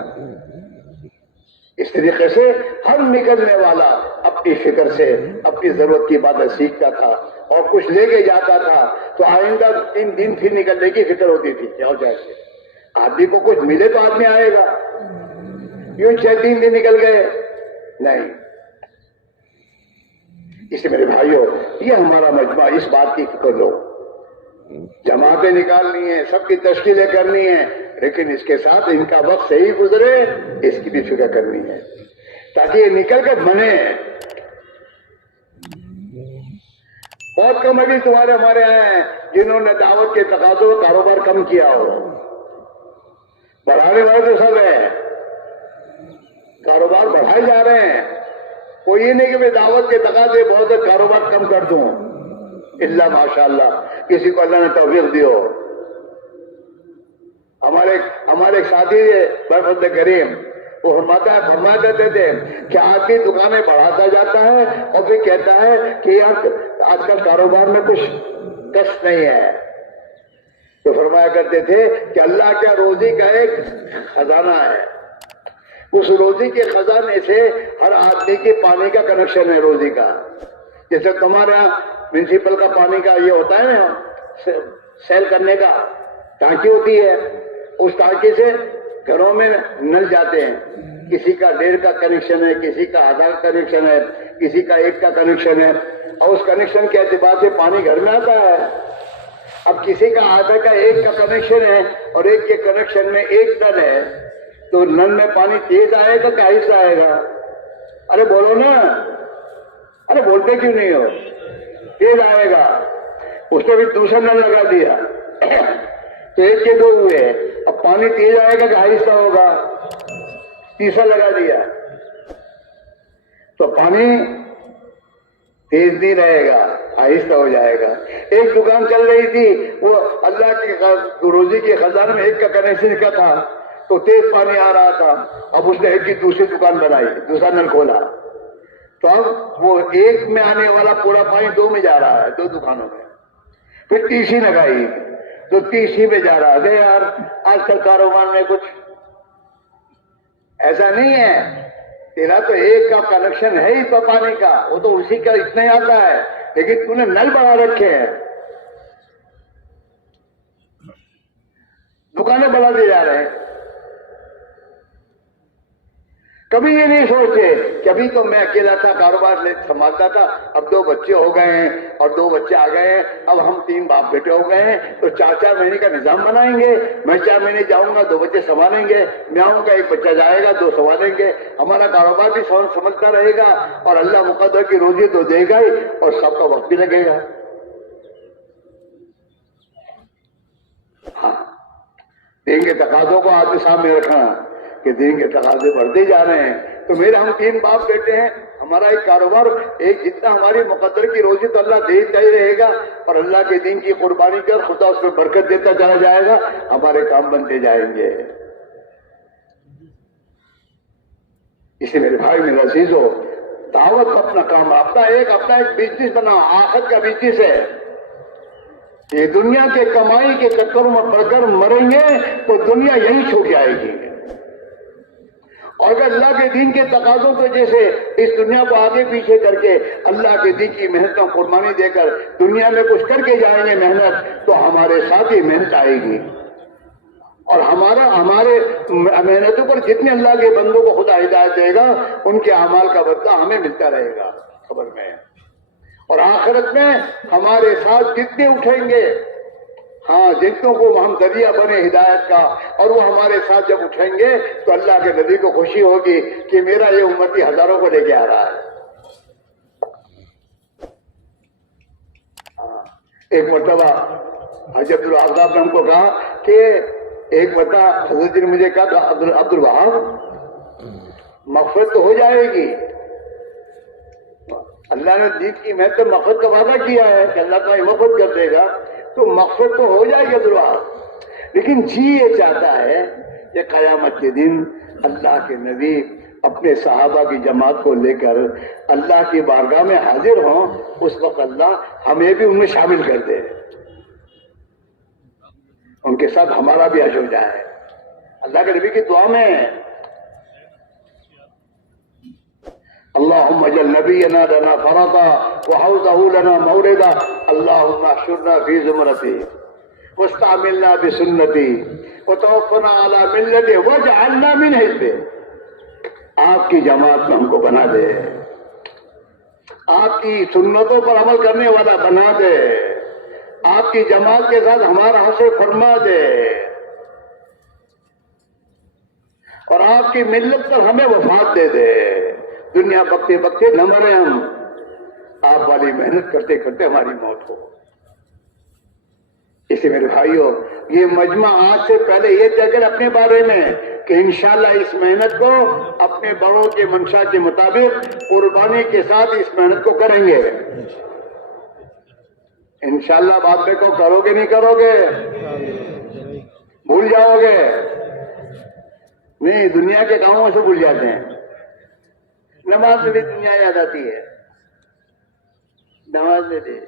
اس طریقے سے ہر نکلنے والا اپنی فکر سے اپنی ضرورت کی باتیں سیکھتا تھا اور کچھ لے کے جاتا تھا، تو آئندہ 3 دن پھر نکلنے کی فکر ہوتی تھی، کیا ہو جائے سے آدمی کو کچھ ملے تو آدمی آئے گا، یوں 3 دن نکل گئے نہیں۔ اس لیے میرے بھائیوں، یہ ہمارا مجمع، اس بات کی فکر لو، جماعتیں نکالنی ہیں، سب کی تشکیلیں کرنی ہیں، لیکن اس کے ساتھ ان کا وقت صحیح گزرے اس کی بھی فکر کرنی ہے، تاکہ یہ نکل کر بنے۔ بہت کم ابھی تمہارے ہمارے ہیں جنہوں نے دعوت کے تقاضوں کا کاروبار کم کیا ہو، بڑھانے والے تو سب ہیں، کاروبار بڑھائے جا رہے ہیں. کوئی یہ نہیں کہ میں دعوت کے تقاضے بہت سے کاروبار کم کر دوں. اللہ ماشاءاللہ کسی کو اللہ نے توفیق دی ہو. ہمارے ساتھی برفت کریم وہ فرما دیتے تھے کہ آدمی دکانیں بڑھاتا جاتا ہے اور پھر کہتا ہے کہ یار آج کل کاروبار میں کچھ کش نہیں ہے. تو فرمایا کرتے تھے کہ اللہ کا روزی کا ایک خزانہ ہے. اس روزی کے خزانے سے ہر آدمی کے پانی کا کنیکشن ہے روزی کا. جیسے تمہارے یہاں میونسپل کا پانی کا یہ ہوتا ہے نا سیل کرنے کا ٹانکی ہوتی ہے, اس ٹانکی سے گھروں میں نل جاتے ہیں. کسی کا 1.5 کا کنیکشن ہے, کسی کا آدھا کنیکشن ہے, کسی کا 1 کا کنیکشن ہے, اور اس کنیکشن کے اعتبار سے پانی گھر میں آتا ہے. اب کسی کا آدھا کا 1 کا کنیکشن ہے اور 1 کے کنیکشن میں 1 نل ہے, تو نل میں پانی تیز آئے گا کہ آہستہ آئے گا؟ ارے بولو نا, ارے بولتے کیوں نہیں ہو؟ تیز آئے گا. اس نے بھی دوسرا نل لگا دیا تو 1 کے 2 ہوئے. اب پانی تیز آئے گا کہ آہستہ ہوگا؟ تیسرا لگا دیا تو پانی تیز نہیں رہے گا, آہستہ ہو جائے گا. ایک دکان چل رہی تھی, وہ اللہ کے روزی کے خزانے میں 1 کا کنیکشن کا تھا تو تیز پانی آ رہا تھا. اب اس نے 1 کی دوسری دکان بنائی, دوسرا نل کھولا, تو اب وہ 1 میں آنے والا پورا پانی 2 میں جا رہا ہے, 2 دکانوں میں. پھر تیسری لگائی تو تیسری میں جا رہا ہے. یار آج کل کاروبار میں کچھ ایسا نہیں ہے. تیرا تو 1 کا کنیکشن ہے ہی تو پانی کا, وہ تو اسی کا اتنا ہی آتا ہے, لیکن تو نے نل بڑھا رکھے ہیں, دکانیں بڑھا دیے جا رہے ہیں. کبھی یہ نہیں سوچتے کہ ابھی تو میں اکیلا تھا, کاروبار سنبھالتا تھا, اب 2 بچے ہو گئے ہیں اور 2 بچے آ گئے ہیں, اب ہم 3 باپ بیٹے ہو گئے ہیں, تو 4-4 مہینے کا نظام بنائیں گے. میں 4 مہینے جاؤں گا, 2 بچے سنبھالیں گے, میں آؤں گا, 1 بچہ جائے گا, 2 سنبھالیں گے. ہمارا کاروبار بھی سمجھتا رہے گا اور اللہ مقدر کی روزی تو دے گا ہی, اور سب کا وقت بھی لگے گا. ہاں, دین کے تقاضوں کو آدمی سامنے رکھنا کہ دین کے تقاضے بڑھتے جا رہے ہیں. تو میرے ہم 3 باپ بیٹے ہیں, ہمارا ایک کاروبار ایک جتنا ہماری مقدر کی روزی تو اللہ دیتا ہی رہے گا, اور اللہ کے دین کی قربانی کر خدا اس میں برکت دیتا چلا جائے گا, ہمارے کام بنتے جائیں گے. اسے میرے بھائی میرے عزیزو, دعوت اپنا کام, اپنا ایک بزنس بنا, آخرت کا بزنس ہے. یہ دنیا کے کمائی کے چکروں میں پڑ کر مریں گے تو دنیا یہی چھوٹ جائے گی. اور اگر اللہ کے دین کے تقاضوں کو جیسے اس دنیا کو آگے پیچھے کر کے اللہ کے دین کی محنت کو قربانی دے کر دنیا میں کچھ کر کے جائیں گے محنت, تو ہمارے ساتھ ہی محنت آئے گی, اور ہمارے محنتوں پر جتنے اللہ کے بندوں کو خدا ہدایت دے گا ان کے اعمال کا بدلہ ہمیں ملتا رہے گا خبر میں. اور آخرت میں ہمارے ساتھ جتنے اٹھیں گے, ہاں جتنوں کو ہم ذریعہ بنے ہدایت کا, اور وہ ہمارے ساتھ جب اٹھیں گے تو اللہ کے نبی کو خوشی ہوگی کہ میرا یہ امتی ہزاروں کو لے کے آ رہا ہے. ایک مرتبہ حضرت عبدالوہاب صاحب نے ہم کو کہا کہ ایک مرتبہ حضرت جی نے مجھے کہا عبدالوہاب مغفرت تو ہو جائے گی, اللہ نے دین کی محنت میں مغفرت کا وعدہ کیا ہے کہ اللہ تعالیٰ مغفرت کر دے گا, تو مغفرت تو ہو جائے گی عبدالوہاب, لیکن جی یہ چاہتا ہے کہ قیامت کے دن اللہ کے نبی اپنے صحابہ کی جماعت کو لے کر اللہ کی بارگاہ میں حاضر ہوں, اس وقت اللہ ہمیں بھی ان میں شامل کر دے, ان کے ساتھ ہمارا بھی حشر ہو جائے. اللہ کے نبی کی دعا میں اللهم اجعل نبينا لنا فرطا وحوضه لنا موردا اللهم احشرنا في زمرته واستعملنا بسنته وتوفنا على ملته واجعلنا من حزبه. آپ کی جماعت میں ہم کو بنا دے, آپ کی سنتوں پر عمل کرنے والا بنا دے, آپ کی جماعت کے ساتھ ہمارا حشر فرما دے, اور آپ کی ملت پر ہمیں وفات دے دے. دنیا بکتے بکتے نہ مرے ہم, آپ والی محنت کرتے کرتے ہماری موت ہو. اسے میرے بھائیوں, یہ مجمع آج سے پہلے یہ طے کرے اپنے بارے میں کہ انشاءاللہ اس محنت کو اپنے بڑوں کے منشا کے مطابق قربانی کے ساتھ اس محنت کو کریں گے. انشاءاللہ بات کو کرو گے نہیں کرو گے؟ بھول جاؤ گے؟ نہیں، دنیا کے کاموں سے بھول جاتے ہیں. نماز میں بھی دنیا یاد آتی ہے، نماز میں بھی.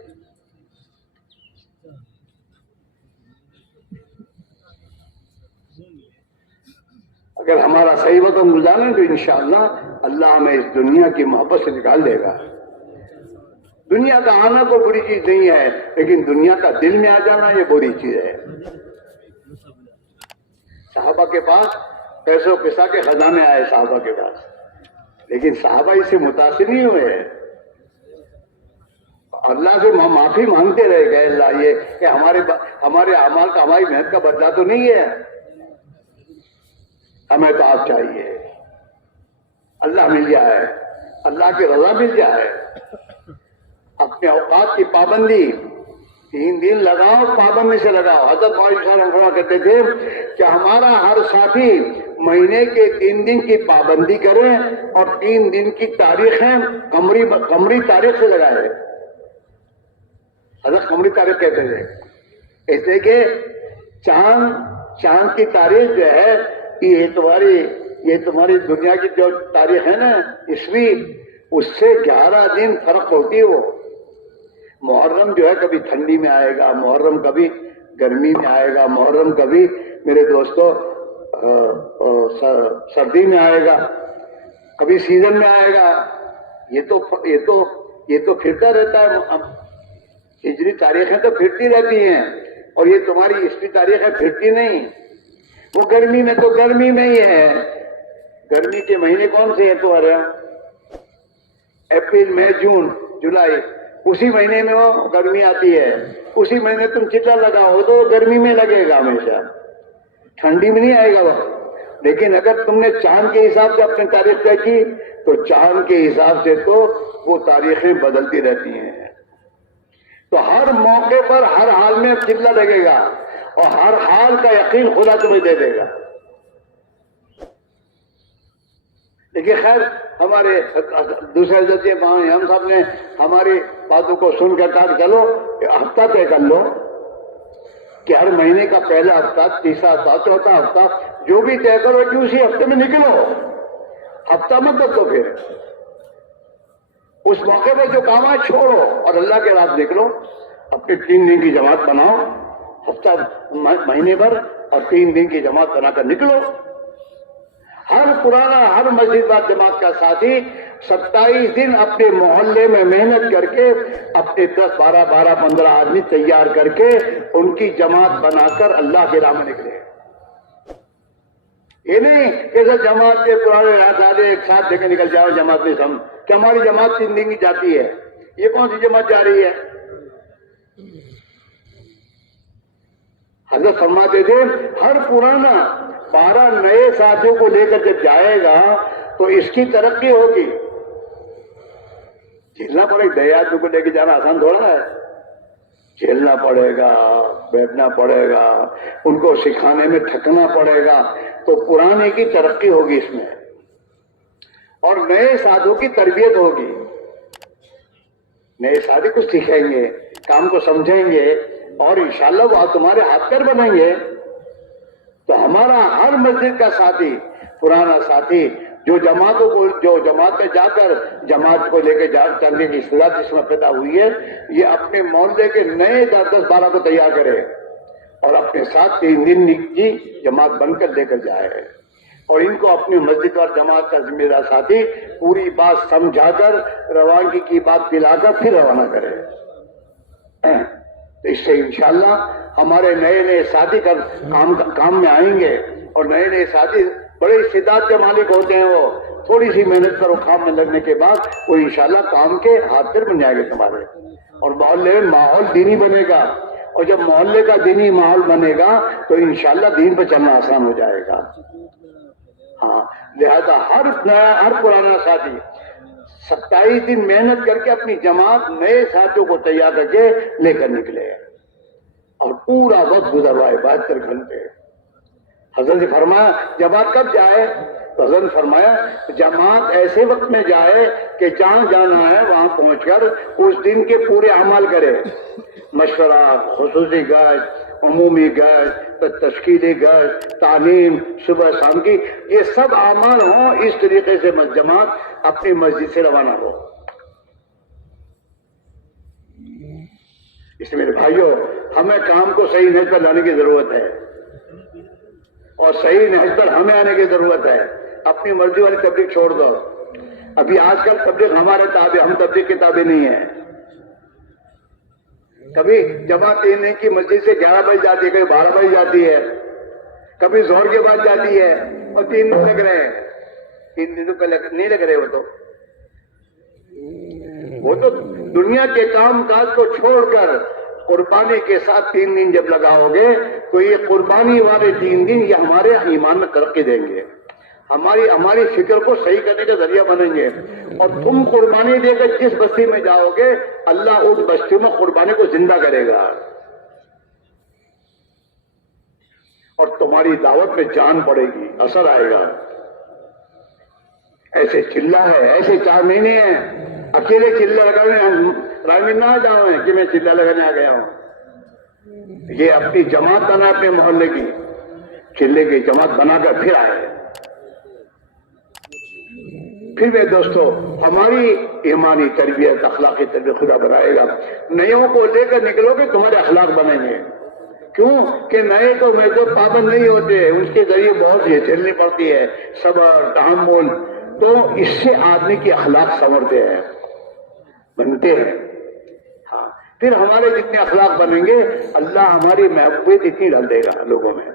اگر ہمارا صحیح وقت گزاریں تو انشاءاللہ اللہ ہمیں اس دنیا کی محبت سے نکال دے گا. دنیا کا آنا کوئی بری چیز نہیں ہے، لیکن دنیا کا دل میں آ جانا یہ بری چیز ہے. صحابہ کے پاس پیسوں پیسہ کے خزانے آئے صحابہ کے پاس، لیکن صحابہ اس سے متاثر نہیں ہوئے. اللہ سے معافی مانگتے رہے گئے، اللہ یہ کہ ہمارے اعمال کا، ہماری محنت کا بدلہ تو نہیں ہے، ہمیں تو آپ چاہیے. اللہ مل جائے، اللہ کی رضا مل جائے. اپنے اوقات کی پابندی 3 دن لگاؤ، پابندی سے لگاؤ. حضرت مولانا کہتے تھے کہ ہمارا ہر ساتھی مہینے کے 3 دن کی پابندی کرے اور 3 دن کی تاریخیں قمری تاریخ سے لگائے. حضرت قمری تاریخ کہتے تھے، ایسے کہ چاند کی تاریخ جو ہے یہ تمہاری دنیا کی جو تاریخ ہے نا عیسوی، اس سے 11 دن فرق ہوتی ہے. وہ محرم جو ہے کبھی ٹھنڈی میں آئے گا، محرم کبھی گرمی میں آئے گا، محرم کبھی میرے دوستوں سردی میں آئے گا، کبھی سیزن میں آئے گا. یہ تو پھرتا رہتا ہے. ہجری تاریخیں تو پھرتی رہتی ہیں، اور یہ تمہاری عیسوی تاریخیں پھرتی نہیں. وہ گرمی میں تو گرمی میں ہی ہے. گرمی کے مہینے کون سے ہیں تمہارے یہاں؟ اپریل، مئی، جون، جولائی. اسی مہینے میں وہ گرمی آتی ہے. اسی مہینے تم چتا لگاؤ تو گرمی میں لگے گا ہمیشہ، ٹھنڈی میں نہیں آئے گا وہ. لیکن اگر تم نے چاند کے حساب سے اپنی تاریخ طے کی تو چاند کے حساب سے تو وہ تاریخیں بدلتی رہتی ہیں. تو ہر موقع پر ہر حال میں چلا لگے گا، اور ہر حال کا یقین خدا تمہیں دے دے گا. لیکن خیر ہمارے دوسرے حضرت ہم سب نے ہماری باتوں کو سن کر کہا چلو ہفتہ طے کر لو کہ ہر مہینے کا پہلا ہفتہ، تیسرا ہفتہ، چوتھا ہفتہ، جو بھی طے کرو کہ اسی ہفتے میں نکلو. ہفتہ مت بدلو، پھر اس موقع پر جو کام ہے چھوڑو اور اللہ کے راہ نکلو. اپنے 3 دن کی جماعت بناؤ، ہفتہ مہینے بھر، اور 3 دن کی جماعت بنا کر نکلو. ہر پرانا، ہر مسجد بات جماعت کا ساتھی 27 دن اپنے محلے میں محنت کر کے اپنے 10، 12، 15 آدمی تیار کر کے ان کی جماعت بنا کر اللہ کے راہ میں نکلے. یہ نہیں کہ سر جماعت کے پرانے آدھے ایک ساتھ لے کے نکل جاؤ جماعت میں سم کہ ہماری جماعت 3 دن کی جاتی ہے. یہ کون سی جماعت جا رہی ہے؟ حضرت فرماتے تھے ہر پرانا 12 نئے ساتھیوں کو لے کر جب جائے گا تو اس کی ترقی ہوگی. جھیلنا پڑے گا، 2 آدمیوں کو لے کے جانا آسان تھوڑا ہے. جھیلنا پڑے گا، بیٹھنا پڑے گا، ان کو سکھانے میں تھکنا پڑے گا. تو پرانے کی ترقی ہوگی اس میں، اور نئے ساتھیوں کی تربیت ہوگی. نئے ساتھی کو سکھائیں گے، کام کو سمجھیں گے، اور انشاءاللہ وہ تمہارے ہاتھ پیر بنیں گے. تو ہمارا ہر مسجد کا ساتھی، پرانا ساتھی جو جماعت میں جا کر جماعت کو لے کے چلنے کی اصطلاح جس میں پیدا ہوئی ہے، یہ اپنے محلے کے نئے 10، 12 کو تیار کرے اور اپنے ساتھ 3 دن کی جماعت بن کر لے کر جائے، اور ان کو اپنی مسجد اور جماعت کا ذمہ دار ساتھی پوری بات سمجھا کر روانگی کی بات پلا کر پھر روانہ کرے. تو اس سے انشاءاللہ ہمارے نئے ساتھی کام میں آئیں گے، اور نئے ساتھی بڑے استعداد کے مالک ہوتے ہیں. وہ تھوڑی سی محنت کرو کام میں لگنے کے بعد وہ انشاءاللہ کام کے ہاتھ پیر بن جائے گے تمہارے، اور محلے میں ماحول دینی بنے گا. اور جب محلے کا دینی ماحول بنے گا تو انشاءاللہ دین پہ چلنا آسان ہو جائے گا. ہاں، لہذا ہر پرانا ساتھی 27 دن محنت کر کے اپنی جماعت نئے ساتھیوں کو تیار کر کے لے کر نکلے، اور پورا وقت گزروائے 72 گھنٹے. حضرت نے فرمایا جماعت کب جائے؟ تو حضرت نے فرمایا جماعت ایسے وقت میں جائے کہ جہاں جانا ہے وہاں پہنچ کر اس دن کے پورے اعمال کرے، مشورہ، خصوصی گشت، عمومی گشت، تشکیلی گشت، تعلیم، صبح شام کی، یہ سب اعمال ہوں، اس طریقے سے جماعت اپنی مسجد سے روانہ ہو۔ اس میرے بھائیوں، ہمیں کام کو صحیح نہج پر لانے کی ضرورت ہے، اور صحیح نہج پر ہمیں آنے کی ضرورت ہے۔ اپنی مرضی والی تبلیغ چھوڑ دو۔ ابھی آج کل تبلیغ ہمارے تابع، ہم تبلیغ کے تابع نہیں ہیں۔ کبھی جماعت یہ نہیں کہ مسجد سے 11 بجے جاتی ہے، کبھی 12 بجے جاتی ہے، کبھی ظہر کے بعد جاتی ہے، اور 3 دن لگ رہے ہیں۔ 3 دن تو نہیں لگ رہے، وہ تو دنیا کے کام کاج کو چھوڑ کر قربانی کے ساتھ 3 دن جب لگاؤ گے تو یہ قربانی والے 3 دن یہ ہمارے ایمان میں ترقی دیں گے، ہماری فکر کو صحیح کرنے کا ذریعہ بنیں گے۔ اور تم قربانی دے کر جس بستی میں جاؤ گے اللہ اس بستی میں قربانی کو زندہ کرے گا، اور تمہاری دعوت میں جان پڑے گی، اثر آئے گا۔ ایسے چلہ ہے، ایسے 4 مہینے ہیں، اکیلے چلہ لگانے رائے میں نہ جاؤں کہ میں چلہ لگانے آ گیا ہوں۔ یہ اپنی جماعت بنا، اپنے محلے کی چلے کی جماعت بنا کر پھر آئے۔ پھر میرے دوستو، ہماری ایمانی تربیت، اخلاقی تربیت خدا بنائے گا۔ نئیوں کو لے کر نکلو گے تمہارے اخلاق بنیں گے۔ کیوں کہ نئے تو میں تو پابند نہیں ہوتے، ان کے ذریعے بہت یہ جھیلنی پڑتی ہے، صبر، تحمل، تو اس سے آدمی کی اخلاق سنورتے ہیں، بنتے ہیں۔ ہاں، پھر ہمارے جتنے اخلاق بنیں گے اللہ ہماری محبوبیت اتنی ڈال دے گا لوگوں میں۔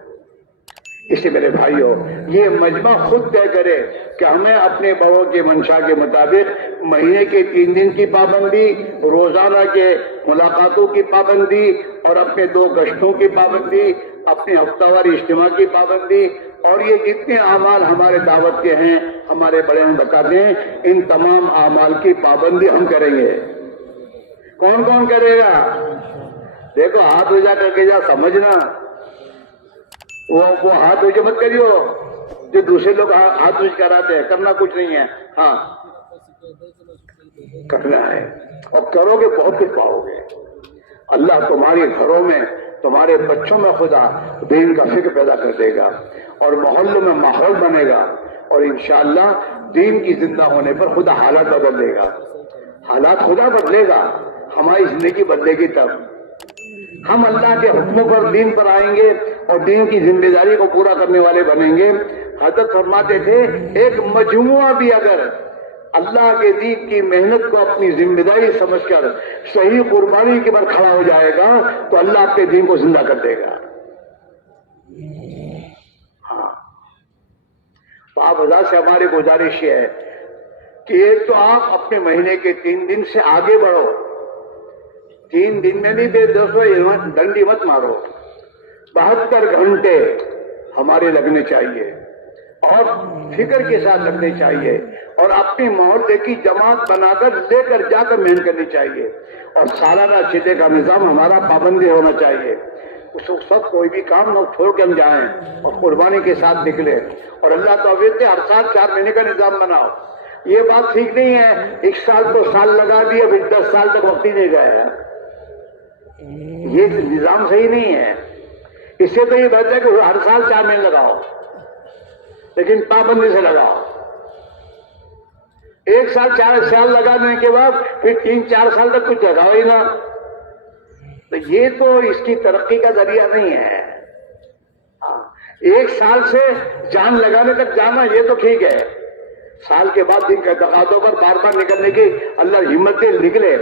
اس لیے میرے بھائیوں، یہ مجمع خود طے کرے کہ ہمیں اپنے بڑوں کے منشا کے مطابق مہینے کے 3 دن کی پابندی، روزانہ کے ملاقاتوں کی پابندی، اور اپنے 2 گشتوں کی پابندی، اپنے ہفتہ واری اجتماع کی پابندی، اور یہ جتنے اعمال ہمارے دعوت کے ہیں ہمارے بڑے ہم بتاتے ہیں، ان تمام اعمال کی پابندی ہم کریں گے۔ کون کون کرے گا؟ دیکھو ہاتھ اونچا کر کے جا، سمجھنا وہ ہاتھ اونچے مت کریو جو دوسرے لوگ ہاتھ اونچ کراتے ہیں، کرنا کچھ نہیں ہے، ہاں کرنا ہے، اور کرو گے بہت کچھ پاؤ گے۔ اللہ تمہارے گھروں میں، تمہارے بچوں میں خدا دین کا فکر پیدا کر دے گا، اور محلوں میں ماحول بنے گا، اور انشاءاللہ دین کی زندہ ہونے پر خدا حالات بدل دے گا۔ حالات خدا بدلے گا، ہماری زندگی بدلے گی، تب ہم اللہ کے حکموں پر، دین پر آئیں گے اور دین کی ذمہ داری کو پورا کرنے والے بنیں گے۔ حضرت فرماتے تھے ایک مجموعہ بھی اگر اللہ کے دین کی محنت کو اپنی ذمہ داری سمجھ کر صحیح قربانی کے پر کھڑا ہو جائے گا تو اللہ آپ کے دین کو زندہ کر دے گا۔ ہاں، تو آپ حضرات سے ہماری گزارش یہ ہے کہ ایک تو آپ اپنے مہینے کے 3 دن سے آگے بڑھو۔ 3 دن میں نہیں دوستو ڈنڈی مت مارو، 72 گھنٹے ہمارے لگنے چاہیے، اور فکر کے ساتھ لگنے چاہیے، اور اپنی محلے کی جماعت بنا کر لے کر جا کر محنت کرنی چاہیے، اور سالانہ چلے کا نظام ہمارا پابندی ہونا چاہیے۔ اس وقت کوئی بھی کام نہ چھوڑ کے ہم جائیں اور قربانی کے ساتھ نکلے، اور اللہ توفیق دے ہر سال 4 مہینے کا نظام بناؤ۔ یہ بات ٹھیک نہیں ہے 1 سال تو سال لگا دیا، پھر 10 سال تک وقت ہی نہیں گیا، یہ نظام صحیح نہیں ہے۔ اس سے تو یہ بہتر ہے کہ ہر سال 4 مہینے لگاؤ، لیکن پابندی سے لگاؤ۔ 1 سال 4 سال لگانے کے بعد پھر 3-4 سال تک کچھ لگاؤ ہی نہ، تو یہ تو اس کی ترقی کا ذریعہ نہیں ہے۔ 1 سال سے جان لگانے تک جانا یہ تو ٹھیک ہے، سال کے بعد دن کے تقاضوں پر بار بار نکلنے کی اللہ ہمت دے نکلے،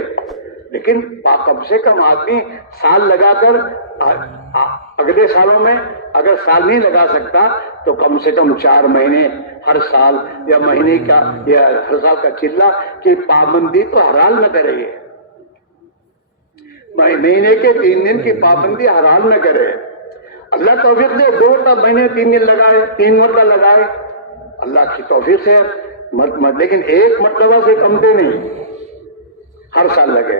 لیکن کم سے کم آدمی سال لگا کر اگلے سالوں میں اگر سال نہیں لگا سکتا تو کم سے کم 4 مہینے ہر سال یا مہینے کا یا ہر سال کا چلہ کی پابندی تو ہر حال نہ کرے، مہینے کے 3 دن کی پابندی ہر حال نہ کرے۔ اللہ توفیق دے 2 مہینے 3 دن لگائے، 3 مرتبہ لگائے، اللہ کی توفیق سے، لیکن ایک مرتبہ سے کم دے نہیں، ہر سال لگے۔